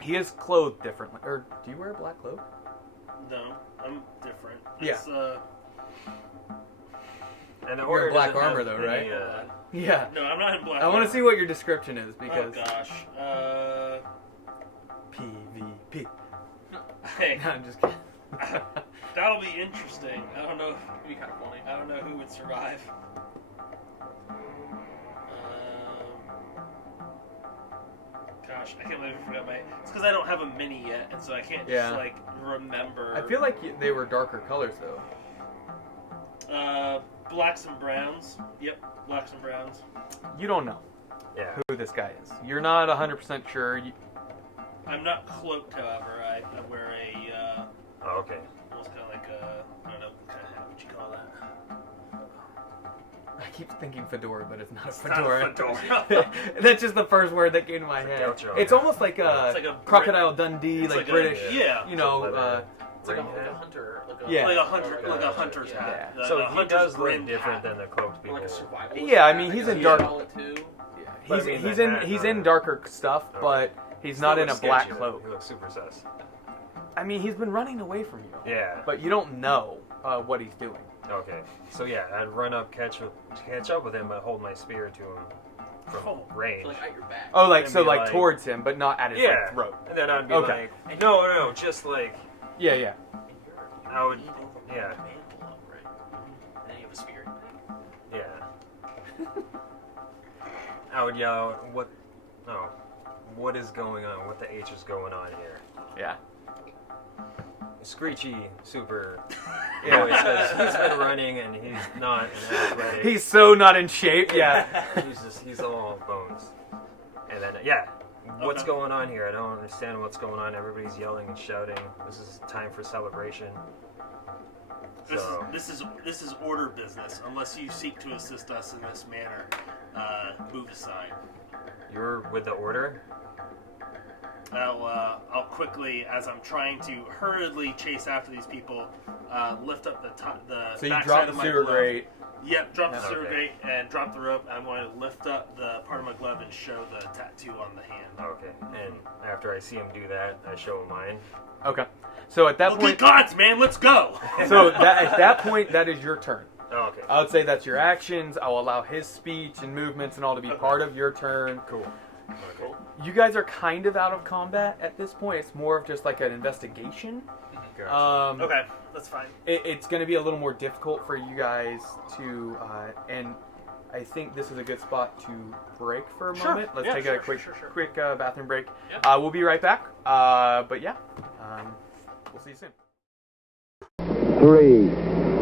He is clothed differently. Or do you wear a black cloak? No, I'm different. Yeah. It's, And the You're order in black doesn't armor, have though, right? any, Yeah. no, I'm not in black. I want to see what your description is, Oh because gosh. PvP. Hey, No, I'm just kidding. that'll be interesting. I don't know. It'd be kind of funny. I don't know who would survive. Gosh, I can't believe I forgot my. It's because I don't have a mini yet, and so I can't Yeah. just remember. I feel like they were darker colors, though. Blacks and browns. Yep, blacks and browns. You don't know yeah. who this guy is. You're not 100% sure. I'm not cloaked, however. I wear a Oh, okay. almost kind of like a, I don't know, what kind of hat would you call that? I keep thinking fedora, but it's not a Not fedora. a fedora. That's just the first word that came to my It's a head. gaucho, It's yeah. almost like a, It's like a Crocodile Dundee, it's like like a- British. yeah. You know. It's like a Ring hunter. Yeah. Like a hunter, Yeah. like a hunter's Yeah. hat. Yeah. The- So the he hunter's does look brim different hat. than the cloaked Or people. like a survival. Yeah, I mean, he's in dark- Too. But I He's mean, he's the in hat, he's in darker stuff, Okay. but he's Still not in a looks black sketchy, though. cloak. He looks super sus. I mean, he's been running away from you. Yeah. But you don't know what he's doing. Okay. So yeah, I'd run up, catch up with him, but hold my spear to him from range. So, like at your back. Oh, And so be like- towards him, but not at his Yeah. throat. And then I'd be Okay. like, no, just like Yeah, yeah. I would, yeah. Mantle up, right? And then you have a spear. Yeah. I would yell, what is going on? What the H is going on here? Yeah. screechy super Yeah. voice 'cause he's been running and he's not an athletic. He's so not in shape. Yeah. he's all bones. And then what's Okay. going on here? I don't understand what's going on. Everybody's yelling and shouting. This is time for celebration. So This is order business. Unless you seek to assist us in this manner, move aside. you're with the order. I'll quickly, as I'm trying to hurriedly chase after these people, lift up the So you backside drop of the my sewer glove. grate. Yep, drop the Okay. sewer grate and drop the rope. I'm going to lift up the part of my glove and show the tattoo on the hand. Okay. And after I see him do that, I show him mine. Okay. So at that Oh, point, good gods, man, let's go! so at that point, that is your turn. Oh, okay. I would say that's your actions. I'll allow his speech and movements and all to be part of your turn. Cool. Cool. You guys are kind of out of combat at this point. It's more of just like an investigation. Gotcha. Okay, that's fine. It's going to be a little more difficult for you guys to, and I think this is a good spot to break for a Sure. moment. Let's Yeah, take sure, a quick, sure. quick bathroom break. Yeah. We'll be right back. But yeah, we'll see you soon. 3,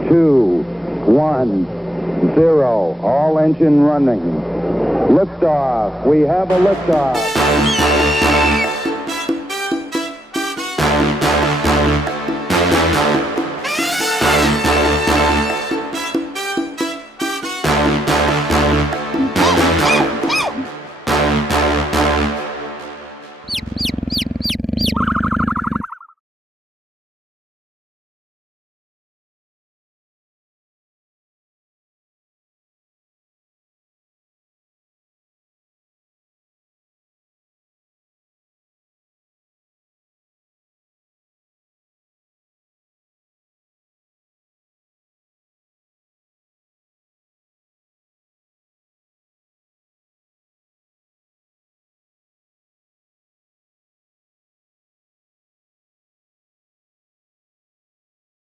2, 1, 0. All engine running. Liftoff. We have a liftoff.